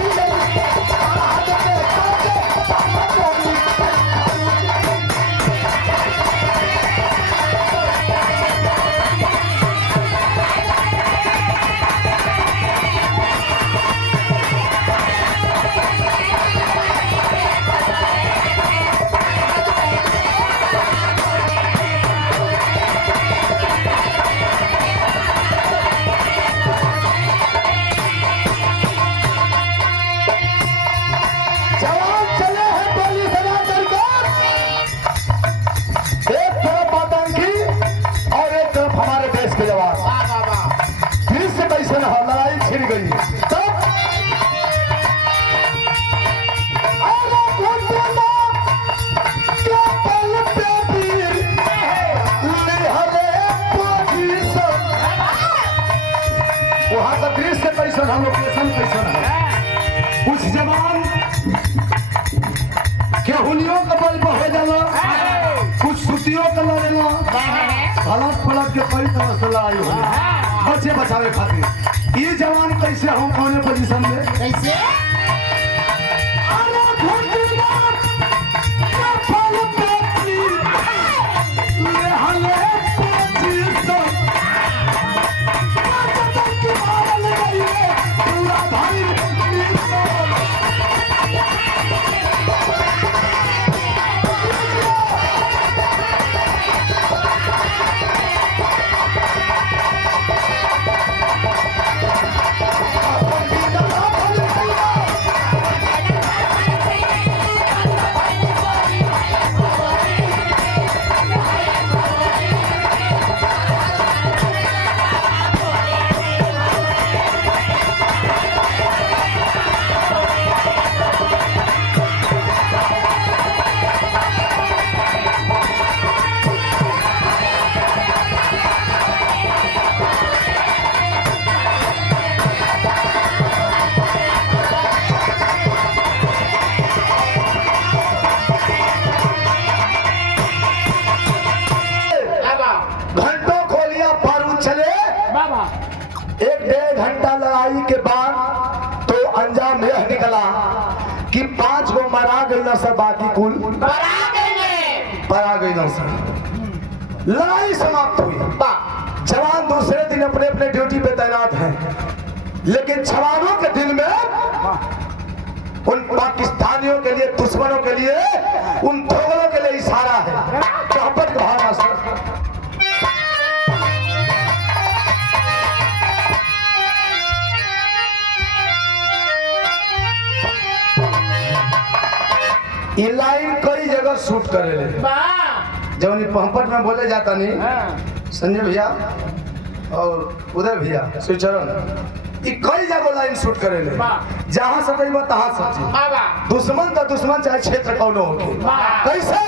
वहाँ का दृश्य कैसन है, लोकेशन कैसन है। कुछ जवान केहुनियों का बल पर हो जाना, कुछ सुतियों का लड़ेला, हलक पलट के कई तरह से लड़ाई हो बचे बचावे खातिर। ये जवान कैसे हो कौन पोजीशन में कैसे? लड़ाई के बाद तो अंजाम यह निकला कि 5 गो मरा गई ना सब, बाकी कुल परा गई ना सब। लड़ाई समाप्त हुई। जवान दूसरे दिन अपने अपने ड्यूटी पे तैनात हैं, लेकिन जवानों के दिल में उन पाकिस्तानियों के लिए, दुश्मनों के लिए, उन दोगलों के लिए इशारा है। मोहब्बत का भाव मास्टर ये लाइन कई जगह शूट करे ले, जब पंपट में बोले जाता नहीं संजय भैया और उदय भैया शिवचरण, ये कई जगह लाइन शूट करे ले। जहाँ सही बात तहाँ सच्ची। दुश्मन तो दुश्मन चाहे क्षेत्र कौन हो। कैसे?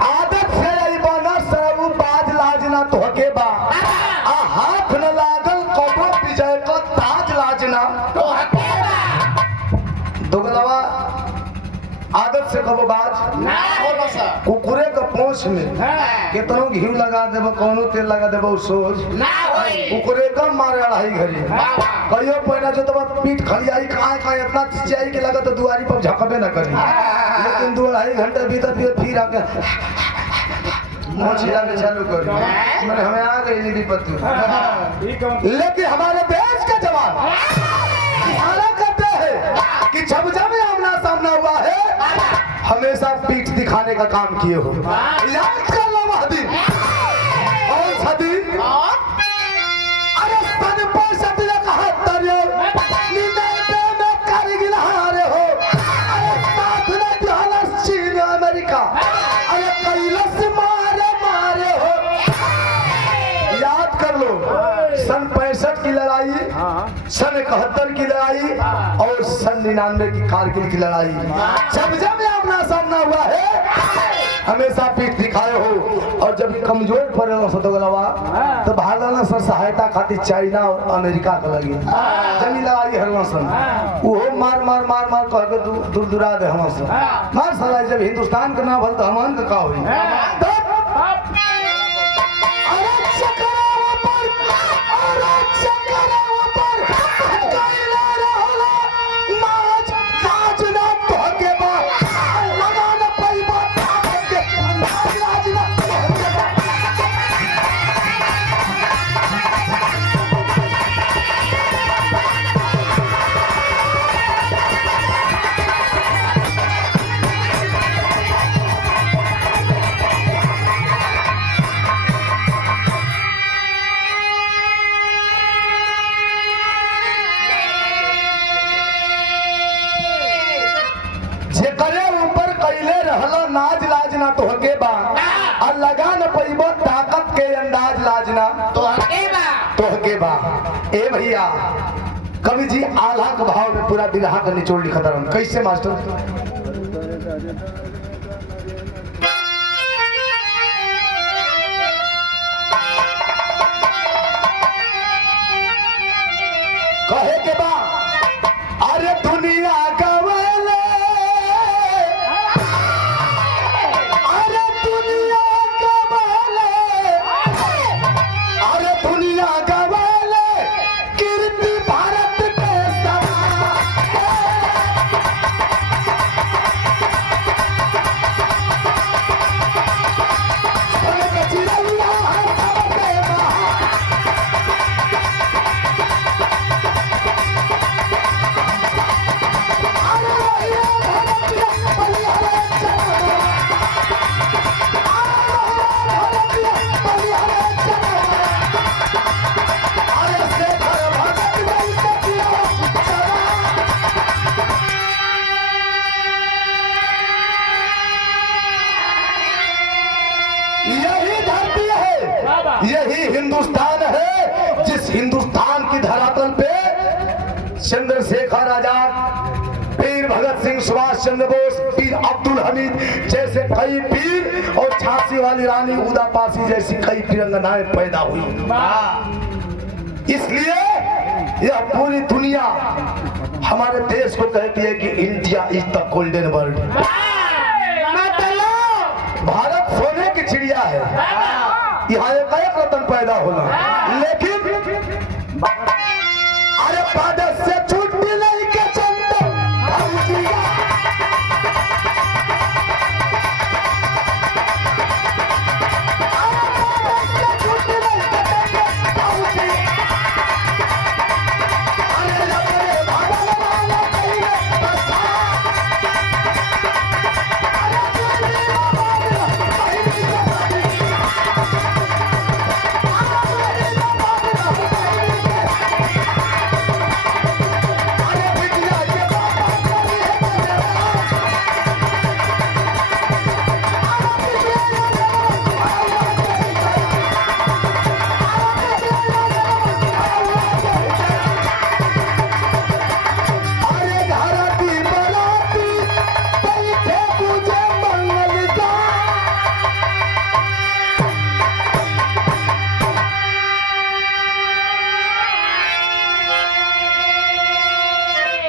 आदत से बना सरबू बाज लाजना तोहके बा, आ हाथ न लागल कबो विजय का ताज लाजना तोहके बा। दुगलवा आदत से कबो बाज ना हो बस। कुकुरे का पोंछ में कितनो घी लगा देबो, कोनो तेल लगा देबो, सोच ना होई। कुकुरे कम मारे अढ़ाई घड़ी कहियो पहिना जो तो पीठ खलियाई कहाँ इतना चिचियाई के लगा तो दुआरी पर झकबे न करी। लेकिन 2-2.5 घंटा बीता फिर आके मोछिला में चालू कर मैंने हमें आ गई विपत्ति। लेकिन हमारे देश के जवान इशारा करते हैं कि जब जब आमना सामना हुआ है हमेशा पीठ दिखाने का काम किए हो। याद कर लो वह दिन। कौन सा दिन? अरे सन 65 में कारगिल हारे हो। अरे साथ में ध्यान चीन अमेरिका। अरे कैलाश मारे हो। याद कर लो सन 65 की लड़ाई, सन 71 की लड़ाई और सन 99 की कारगिल की लड़ाई। जब जब आमना सामना हुआ है हमेशा पीठ दिखाए हो। और जब कमजोर पड़े तो भागल सर सहायता खातिर चाइना और अमेरिका का लगी जमी लड़ाई हरना सन वो मार मार मार मार कह के दूर दूरा दे हम मार साला। जब हिंदुस्तान का ना भल तो हमन का हुई नाज लाजना तो हके बा और लगा न पैबो ताकत के अंदाज लाजना तो हके बा। ए भैया कवि जी आल्हा के भाव में पूरा बिरहा का निचोड़ लिखा था। कैसे मास्टर? कहे के बा अरे दुनिया यही हिंदुस्तान है जिस हिंदुस्तान की धरातल पे चंद्रशेखर आजाद, वीर भगत सिंह, सुभाष चंद्र बोस, वीर अब्दुल हमीद जैसे कई वीर और झांसी वाली रानी उदा पासी जैसी कई तिरंगनाएं पैदा हुई। इसलिए यह पूरी दुनिया हमारे देश को कहती है कि India is the golden world. Bharat सोने की चिड़िया है। यहाँ एक रतन पैदा होना लेकिन अरे बादल से छुट्टी नहीं के चंदन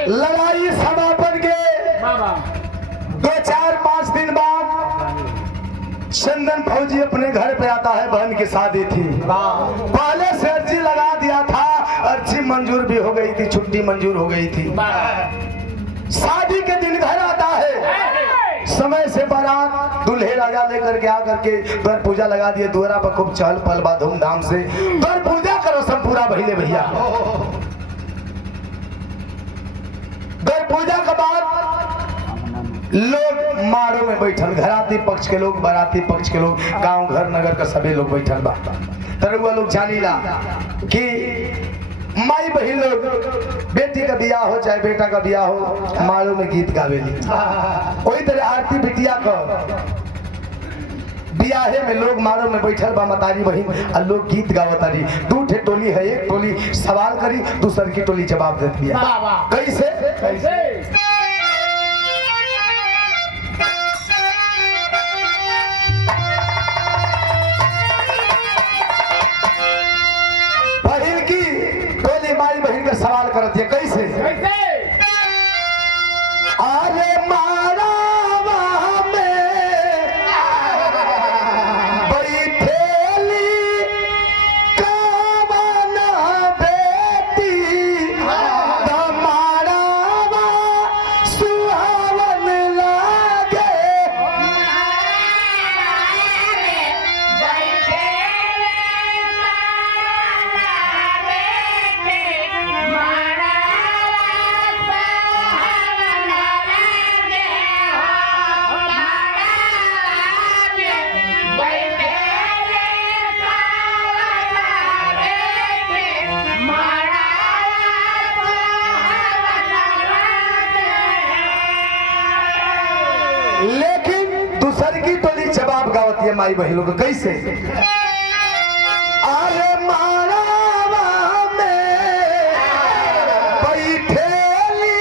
लड़ाई समापन के 2-4-5 दिन बाद चंदन फौजी अपने घर पे आता है। बहन की शादी थी, पहले से अर्जी लगा दिया था, अर्जी मंजूर भी हो गई थी, छुट्टी मंजूर हो गई थी। शादी के दिन घर आता है, समय से बारात दूल्हे राजा लेकर के आकर के द्वार पूजा लगा दिए। द्वारा पर खूब चहल पहल बा धूमधाम से द्वार पूजा करो सब पूरा भइले भैया। द्वार पूजा के बाद लोग माड़ों में बैठल, घराती पक्ष के लोग, बाराती पक्ष के लोग, गांव घर नगर का सभी लोग बैठल बा। तरुआ लोग जानीला कि माई बहन लोग बेटी का बियाह हो चाहे बेटा का बियाह हो माड़ों में गीत गावेली। वही तरह आरती बिटिया का बियाहे में लोग माड़ों में बैठल बा मतारी बहन और लोग गीत गावतारी। दू ठे टोली है, एक टोली सवाल करी दूसर की टोली जवाब देती है। कैसे कैसे बहन की टोली माई बहन का सवाल करती है। कैसे अरे मारा माई बहनों को कैसे अरे मारावा में बैठेली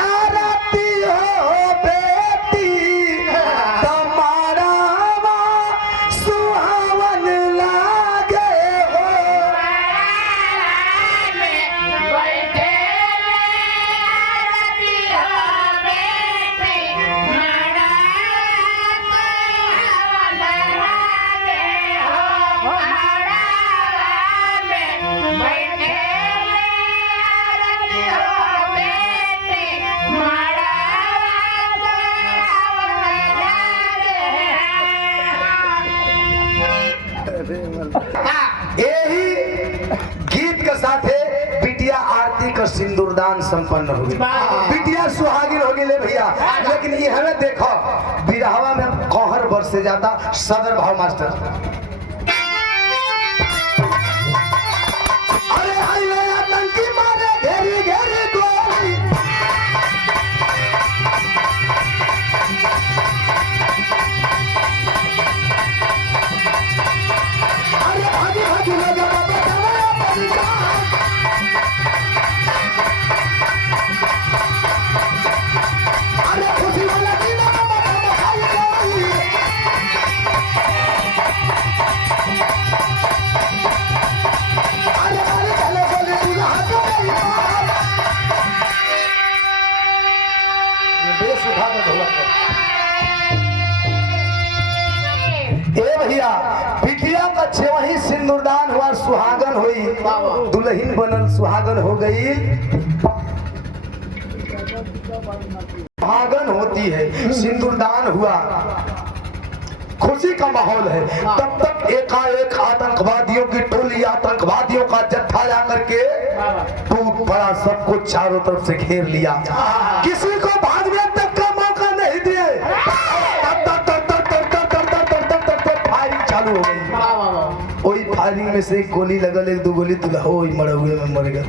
आरती हो बेटी तमारावा सुहावन लागे हो। यही गीत के साथ बिटिया आरती का सिंदूरदान संपन्न हो गई। बिटिया सुहागिन हो गई भैया। लेकिन ये हमें देखो बिरहवा में कहर बरस से जाता सदर भाव मास्टर। अरे आतंकी मारे घेरी घेरी गोली, अरे भागी भागी लगा अरे खुशी वाला दिन भैया बिटिया का छेवही सिंदूरदान हुआ, सुहागन हुई, दुल्हन बनल सुहागन हो गई। सुहागन होती है, सिंदूरदान हुआ, खुशी का माहौल है। तब तक एकाएक आतंकवादियों की टोली, आतंकवादियों का जत्था जाकर के टूट पड़ा, सबको चारों तरफ से घेर लिया, किसी को भागने तक का मौका नहीं दिए। फायरिंग चालू हो गई। वही फायरिंग में से एक गोली लगल, एक दो गोली तुला हो मरे हुए में मर गए।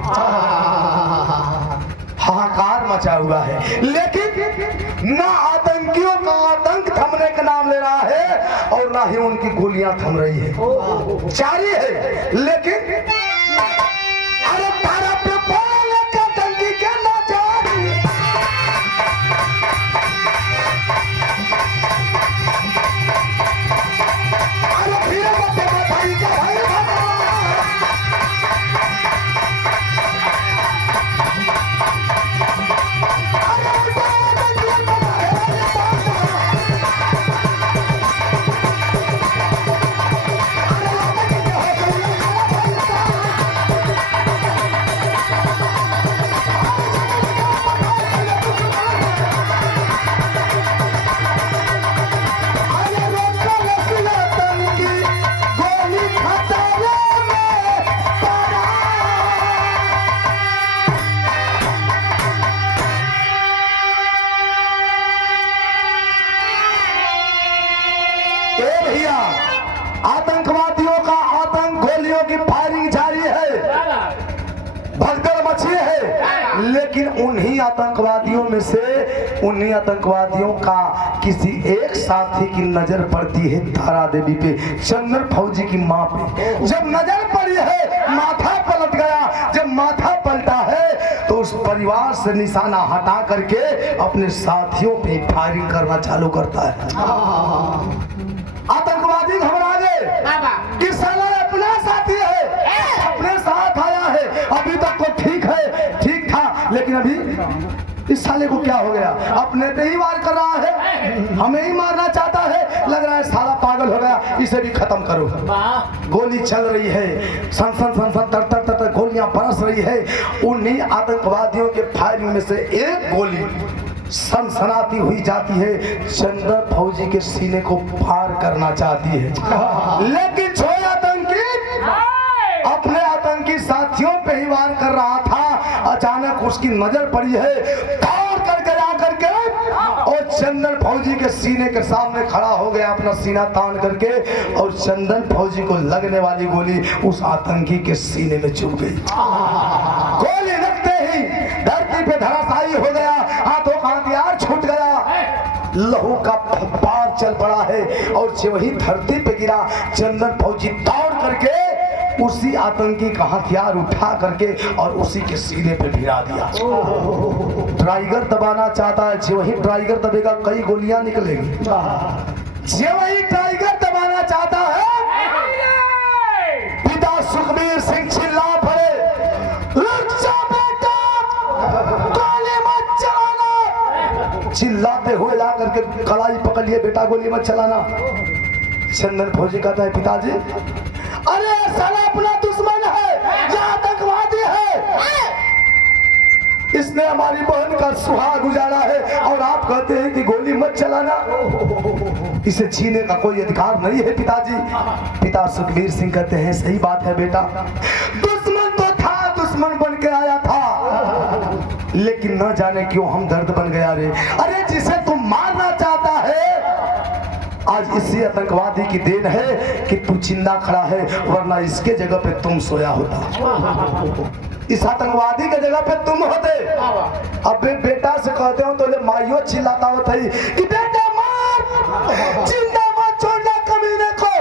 हाहाकार मचा हुआ है, लेकिन ना आतंकियों का आतंक थमने का नाम ले रहा है और ना ही उनकी गोलियां थम रही है, जारी है। लेकिन अरे तारा पे बोले का टंकी के ना जारी, अरे फिर भाई का भाई उन्हीं आतंकवादियों का किसी एक साथी की नजर पड़ती है तारा देवी पे, चंदन फौजी की मां पे। जब नजर पड़ी है माथा पलट गया। जब माथा पलटा है तो उस परिवार से निशाना हटा करके अपने साथियों पे फायरिंग करना चालू करता है। आतंकवादी घबरा गए कि साला अपना साथी है, अपने साथ आया है। अभी तक तो ठीक था, लेकिन अभी इस साले को क्या हो गया? अपने पे ही वार कर रहा है, हमें ही मारना चाहता है। लग रहा है साला पागल हो गया, इसे भी खत्म करो। गोली चल रही है, सन तर गोलियां बरस रही है। उन्हीं आतंकवादियों के फायरिंग में से एक गोली सनसनाती हुई जाती है, चंदन फौजी के सीने को पार करना चाहती है। लेकिन जो आतंकी अपने आतंकी साथियों पे ही वार कर रहा था, अचानक उसकी नजर पड़ी है, दौड़ करके आकर के और चंदन फौजी के सीने के सामने खड़ा हो गया अपना सीना तान करके, और चंदन फौजी को लगने वाली गोली उस आतंकी के सीने में चुभ गई। गोली लगते ही धरती पे धराशायी हो गया, हाथों का हथियार छूट गया, लहू का फव्वार चल पड़ा है। और जब वही धरती पे गिरा, चंदन फौजी दौड़ करके उसी आतंकी का हथियार उठा करके और उसी के सीने पे भिड़ा दिया। टाइगर दबाना चाहता है, जो वही टाइगर दबेगा कई गोलियां निकलेगी। जो वही टाइगर दबाना चाहता है, पिता सुखबीर सिंह चिल्ला पड़े, रुक जा बेटा, गोली मत चलाना। चिल्लाते हुए ला करके कलाई पकड़ लिए, बेटा गोली मत चलाना। चंदन फौजी कहता है, पिताजी अरे साला अपना दुश्मन है, ये आतंकवादी है, इसने हमारी बहन का सुहाग उजाड़ा है और आप कहते हैं कि गोली मत चलाना। इसे जीने का कोई अधिकार नहीं है पिताजी। पिता सुखबीर सिंह कहते हैं, सही बात है बेटा, दुश्मन तो था, दुश्मन बन के आया था, लेकिन न जाने क्यों हम दर्द बन गया रे। अरे जिसे तुम मारना चाहता है, आज इसी आतंकवादी की देन है कि तू जिंदा खड़ा है, वरना इसके जगह पे तुम सोया होता। इस आतंकवादी के जगह पे तुम होते। अब बेटा से कहते हो तो माइयो चिल्लाता होता ही कि बेटा मार, जिंदा मत छोड़ना कमीने को,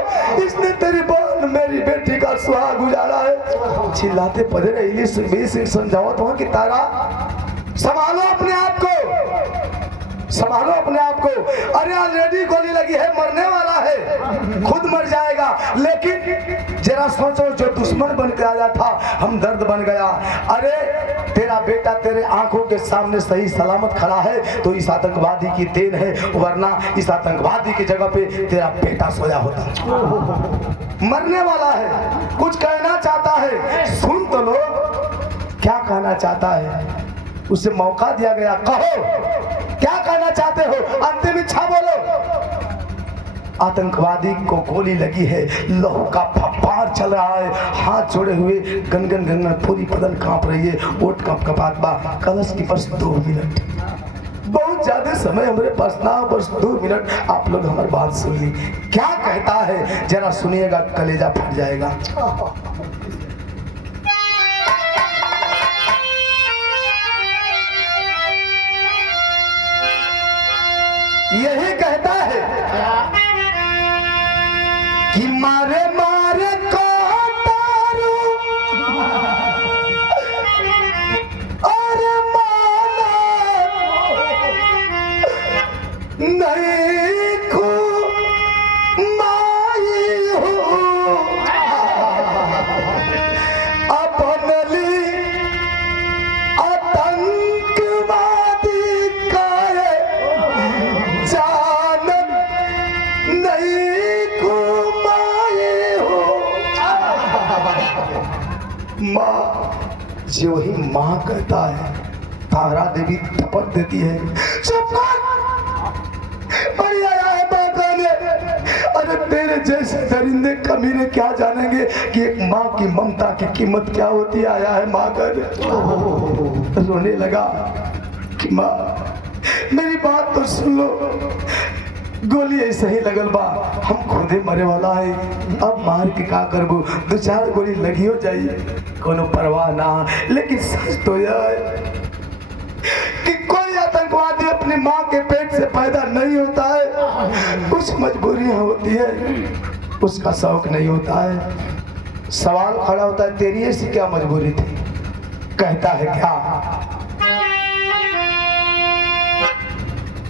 इसने तेरी बहन मेरी बेटी का सुहाग उजाड़ा है। चिल्लाते पड़े रही। सुखबीर सिंह समझावत हो कि तारा संभालो अपने आप को, संभालो अपने आप को। अरे ऑलरेडी गोली लगी है, मरने वाला है, खुद मर जाएगा। लेकिन जरा सोचो, जो दुश्मन बन के आया था, हम दर्द बन गया। अरे तेरा बेटा तेरे आंखों के सामने सही सलामत खड़ा है तो इस आतंकवादी की देन है, वरना इस आतंकवादी की जगह पे तेरा बेटा सोया होता। मरने वाला है, कुछ कहना चाहता है, सुन तो लो क्या कहना चाहता है। उसे मौका दिया गया, कहो क्या कहना चाहते हो, अंतिम इच्छा बोलो। आतंकवादी को गोली लगी है, लहू का फव्वार चल रहा है, हाथ जोड़े हुए गनगन गनगन, पूरी बदन कांप रही है, ओट कपकपात बा। कलश की बस 2 मिनट, बहुत ज्यादा समय हमारे पास ना, बस 2 मिनट आप लोग हमारी बात सुन ली। क्या कहता है जरा सुनिएगा, कलेजा फट जाएगा। यही कहता है कि मारे मारे को तारू और माना नहीं को माई हो, अपनली आतंकवादी का जानत नहीं को माए हो। माँ, जो वही माँ कहता है, तारा देवी टपक देती है, चुप कर, बड़ी आया है माँ कहने। अरे तेरे जैसे दरिंदे कमीने क्या जानेंगे कि एक माँ की ममता की कीमत क्या होती है। आया है माँ कहने, रोने लगा कि माँ मेरी बात तो सुन लो, गोली ऐसे ही लगल बा, हम खुदे मरे वाला है, अब मार के का करबो, 2-4 गोली लगी हो जाई, कोनो परवाह ना। लेकिन सच तो यार कि कोई आतंकवादी अपनी माँ के पेट से पैदा नहीं होता है, कुछ मजबूरियां होती है, उसका शौक नहीं होता है। सवाल खड़ा होता है तेरी ऐसी क्या मजबूरी थी? कहता है क्या,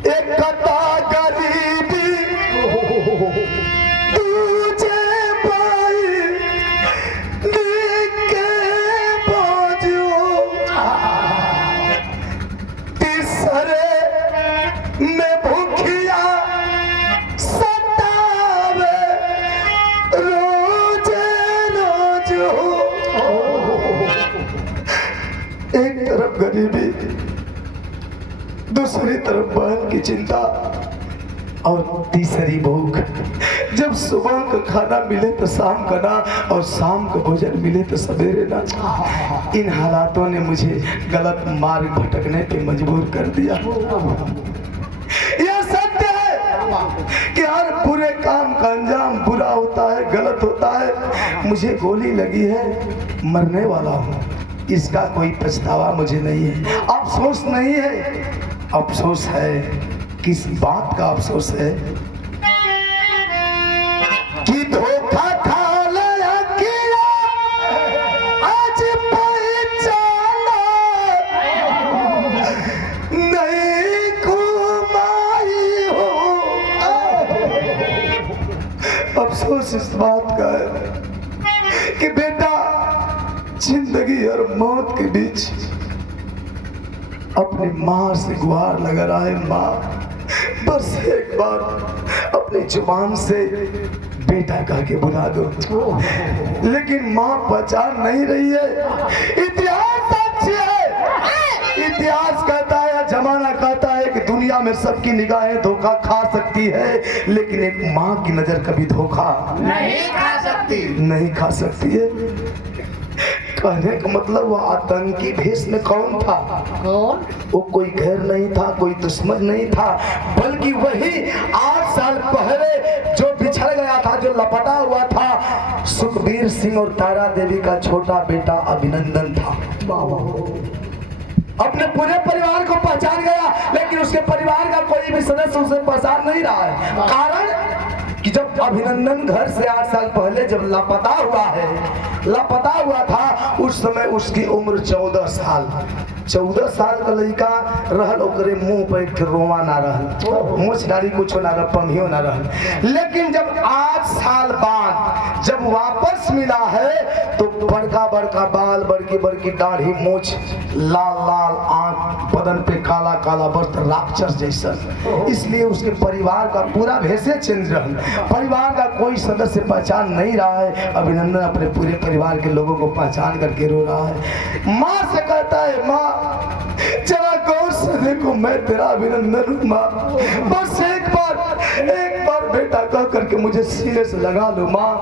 एक कथा गरीबी तुझे पाई देख के बाजू, तीसरे में भूखिया सतावे रोज रोज। एक तरफ गरीबी, दूसरी तरफ बहन की चिंता और तीसरी भूख। जब सुबह का खाना मिले तो शाम का ना, और शाम का भोजन मिले तो सवेरे ना। इन हालातों ने मुझे गलत मार्ग भटकने पे मजबूर कर दिया। यह सत्य है कि हर बुरे काम का अंजाम बुरा होता है, गलत होता है। मुझे गोली लगी है, मरने वाला हूँ, इसका कोई पछतावा मुझे नहीं है, अफसोस नहीं है। अफसोस है, किस बात का अफसोस है कि धोखा खा लिया किया, आज पहचाना नहीं घुमाई हो। अफसोस इस बात का है कि बेटा जिंदगी और मौत के बीच अपनी माँ से गुहार लगा रहा है, माँ बस एक बार अपनी जुबान से बेटा कह के बुला दो। लेकिन माँ पहचान नहीं रही है। इतिहास साक्षी है, इतिहास कहता है, जमाना कहता है कि दुनिया में सबकी निगाहें धोखा खा सकती है, लेकिन एक माँ की नजर कभी धोखा नहीं खा सकती, नहीं खा सकती है। कहने का मतलब वो आतंकी भेष में कौन था? कौन? वो कोई घर नहीं था, कोई दुश्मन नहीं था, बल्कि वही 8 साल पहले जो बिछड़ गया था, जो लपटा हुआ था, सुखबीर सिंह और तारा देवी का छोटा बेटा अभिनंदन था। अपने पूरे परिवार को पहचान गया, लेकिन उसके परिवार का कोई भी सदस्य उसे पहचान नहीं रहा है। कारण कि जब अभिनंदन घर से 8 साल पहले जब लापता हुआ है, लापता हुआ था, उस समय उसकी उम्र 14 साल। 14 साल का लड़का रहल, ओकरे मुंह पे एक रोवा ना रहल, मूछ डाली कुछ ना रह, पम्हियो ना रहल। लेकिन जब 8 साल बाद जब वापस मिला है, तो बड़का बड़का बाल, बड़की बड़की दाढ़ी, मूछ, लाल लाल आंख, बदन पे काला काला वस्त्र, राक्षस जैसा। इसलिए उसके परिवार का पूरा भेषे चेंज रहल, परिवार का कोई सदस्य पहचान नहीं रहा है। अभिनंदन अपने पूरे परिवार के लोगों को पहचान करके रो रहा है। माँ से कहता है, माँ जरा गौर से देखो, मैं तेरा अभिनंदन हूँ माँ, बस एक बार बेटा कह करके मुझे सीने से लगा लो माँ,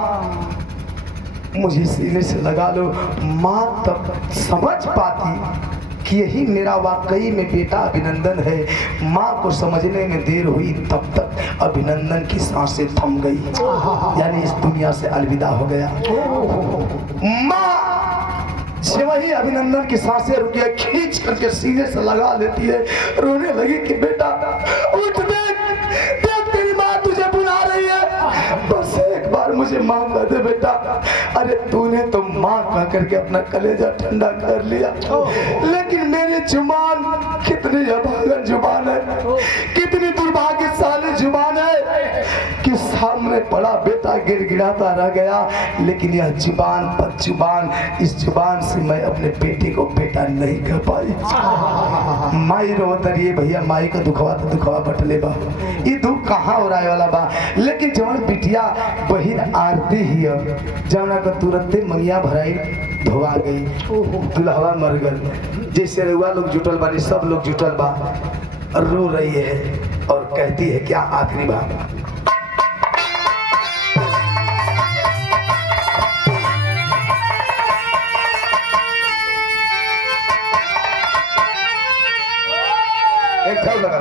मुझे सीने से लगा लो। माँ तब समझ पाती कि यही मेरा वाकई में बेटा अभिनंदन है। माँ को समझने में देर हुई, तब तक अभिनंदन की सांसें थम गई, यानी इस दुनिया से अलविदा हो गया। माँ जब वही अभिनंदन की सांसें रुकी है, खींच करके सीने से लगा लेती है, रोने लगी कि बेटा उठ, देख तेरी माँ तुझे बुला रही है, बस एक बार मुझे माँ कह दे बेटा। अरे तूने तो माँ कह करके अपना कलेजा ठंडा कर लिया, लेकिन मेरी जुबान कितनी अभागन जुबान है, कितनी दुर्भाग्यशाली जुबान है कि सामने पड़ा बेटा गिड़गिड़ाता रह गया। लेकिन यह जुबान पर जुबान, इस जुबान से मैं अपने बेटे को बेटा नहीं कह पाई। माई रोत रही है भैया, माई का दुखवा तो दुखवा बटले बा, ये दुख कहाँ हो रहा वाला बा। लेकिन जवन बिटिया बहिन आरती ही जवना का तुरंते मंगिया भराई धोवा गई, दुल्हवा मर गल। जैसे रुआ लोग जुटल बानी, सब लोग जुटल बा, रो रही है और कहती है क्या आखिरी बात, एक ठाव लगा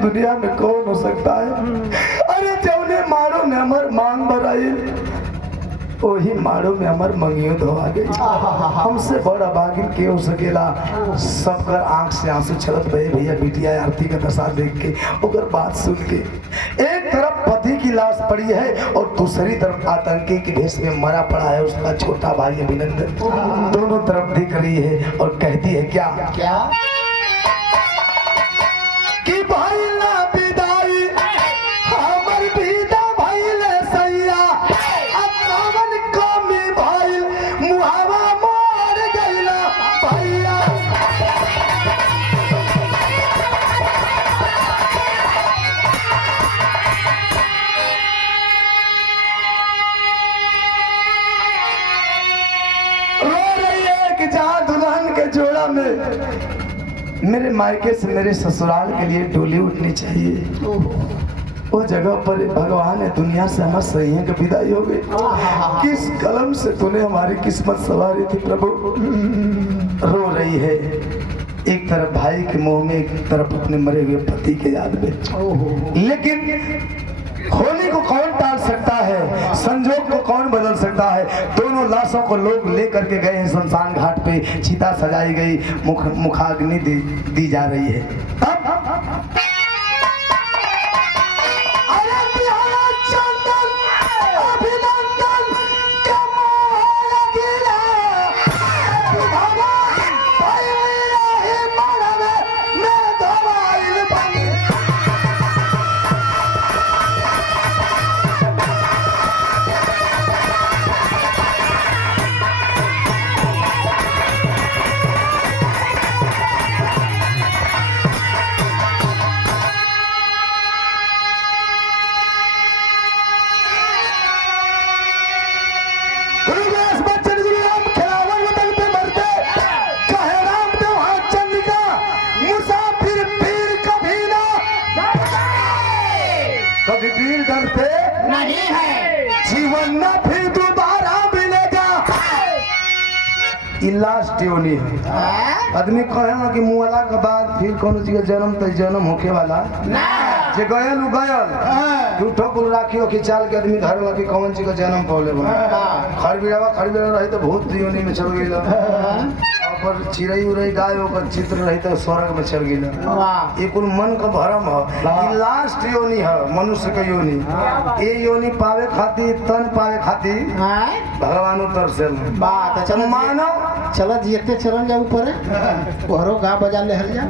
दुनिया में कौन हो सकता है? अरे जौने मारो में हमर मांग भराई, वही मारो में हमर मंगियो धोआ गई। हमसे बड़ा भागिन के हो सकेला? सबकर आंख से आंसू छलत भये भैया बिटिया आरती का दशा देख के, ओकर बात सुन के। एक तरफ पति की लाश पड़ी है और दूसरी तरफ आतंकी की भेष में मरा पड़ा है उसका छोटा भाई अभिनंदन। दोनों तरफ देख रही है और कहती है क्या क्या? कि भाई ना विदाई हमर विदा भइले सैया, अकावन कमी भइल मुहावा मार गइला भैया। रो रही है कि जहाँ दुल्हन के जोड़ा में मेरे मायके से मेरे ससुराल के लिए डोली उठनी चाहिए, वो जगह पर भगवान ने दुनिया से हमारे सही की विदाई हो गई। किस कलम से तूने हमारी किस्मत सवारी थी प्रभु। रो रही है, एक तरफ भाई के मुंह में, एक तरफ अपने मरे हुए पति के याद में। लेकिन होली को कौन टाल सकता है, संजोग को कौन बदल सकता है? दोनों लाशों को लोग लेकर के गए हैं शमशान घाट पे, चिता सजाई गई, मुखाग्नि दी जा रही है। लास्ट योनि है। आदमी कहे ना कि मुआला के बाद फिर कौन चीज जन्म तो जन्म होके वाला जे गयल गयल झूठो कुल राखियो कि चाल के आदमी घर लगे कौन चीज जन्म पौले खरबिड़ावा रही तो भूत योनि में चल गई, और चिड़ई उड़ई गाय ओकर चित्र रही तो स्वर्ग में चल गई। ये कुल मन का भरम है। लास्ट योनि है मनुष्य का योनि। ये योनि पावे खातिर, तन पावे खातिर भगवान उतर से बात चलो मानो चलो जीते चलन जाऊ परे ओहरो गा बजा ले हल जा।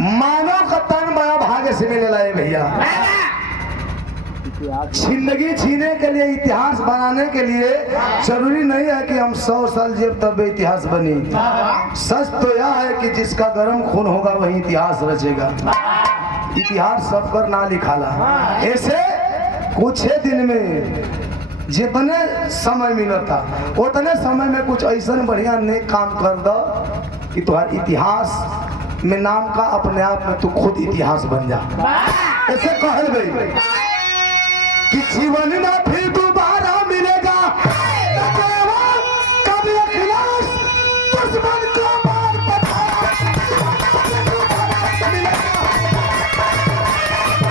मानव का तन बड़ा भाग्य से मिले लाए भैया। जिंदगी जीने के लिए, इतिहास बनाने के लिए जरूरी नहीं है कि हम 100 साल जिए तब इतिहास बनी। सच तो यह है कि जिसका गर्म खून होगा वही इतिहास रचेगा। इतिहास सब पर ना लिखाला। ऐसे कुछ ही दिन में जितने समय मिला था उतने समय में कुछ ऐसा बढ़िया नेक काम कर दो कि तुम्हारा इतिहास में नाम का अपने आप में तू खुद इतिहास बन जा। ऐसे कहल गई कि जीवन ना फिर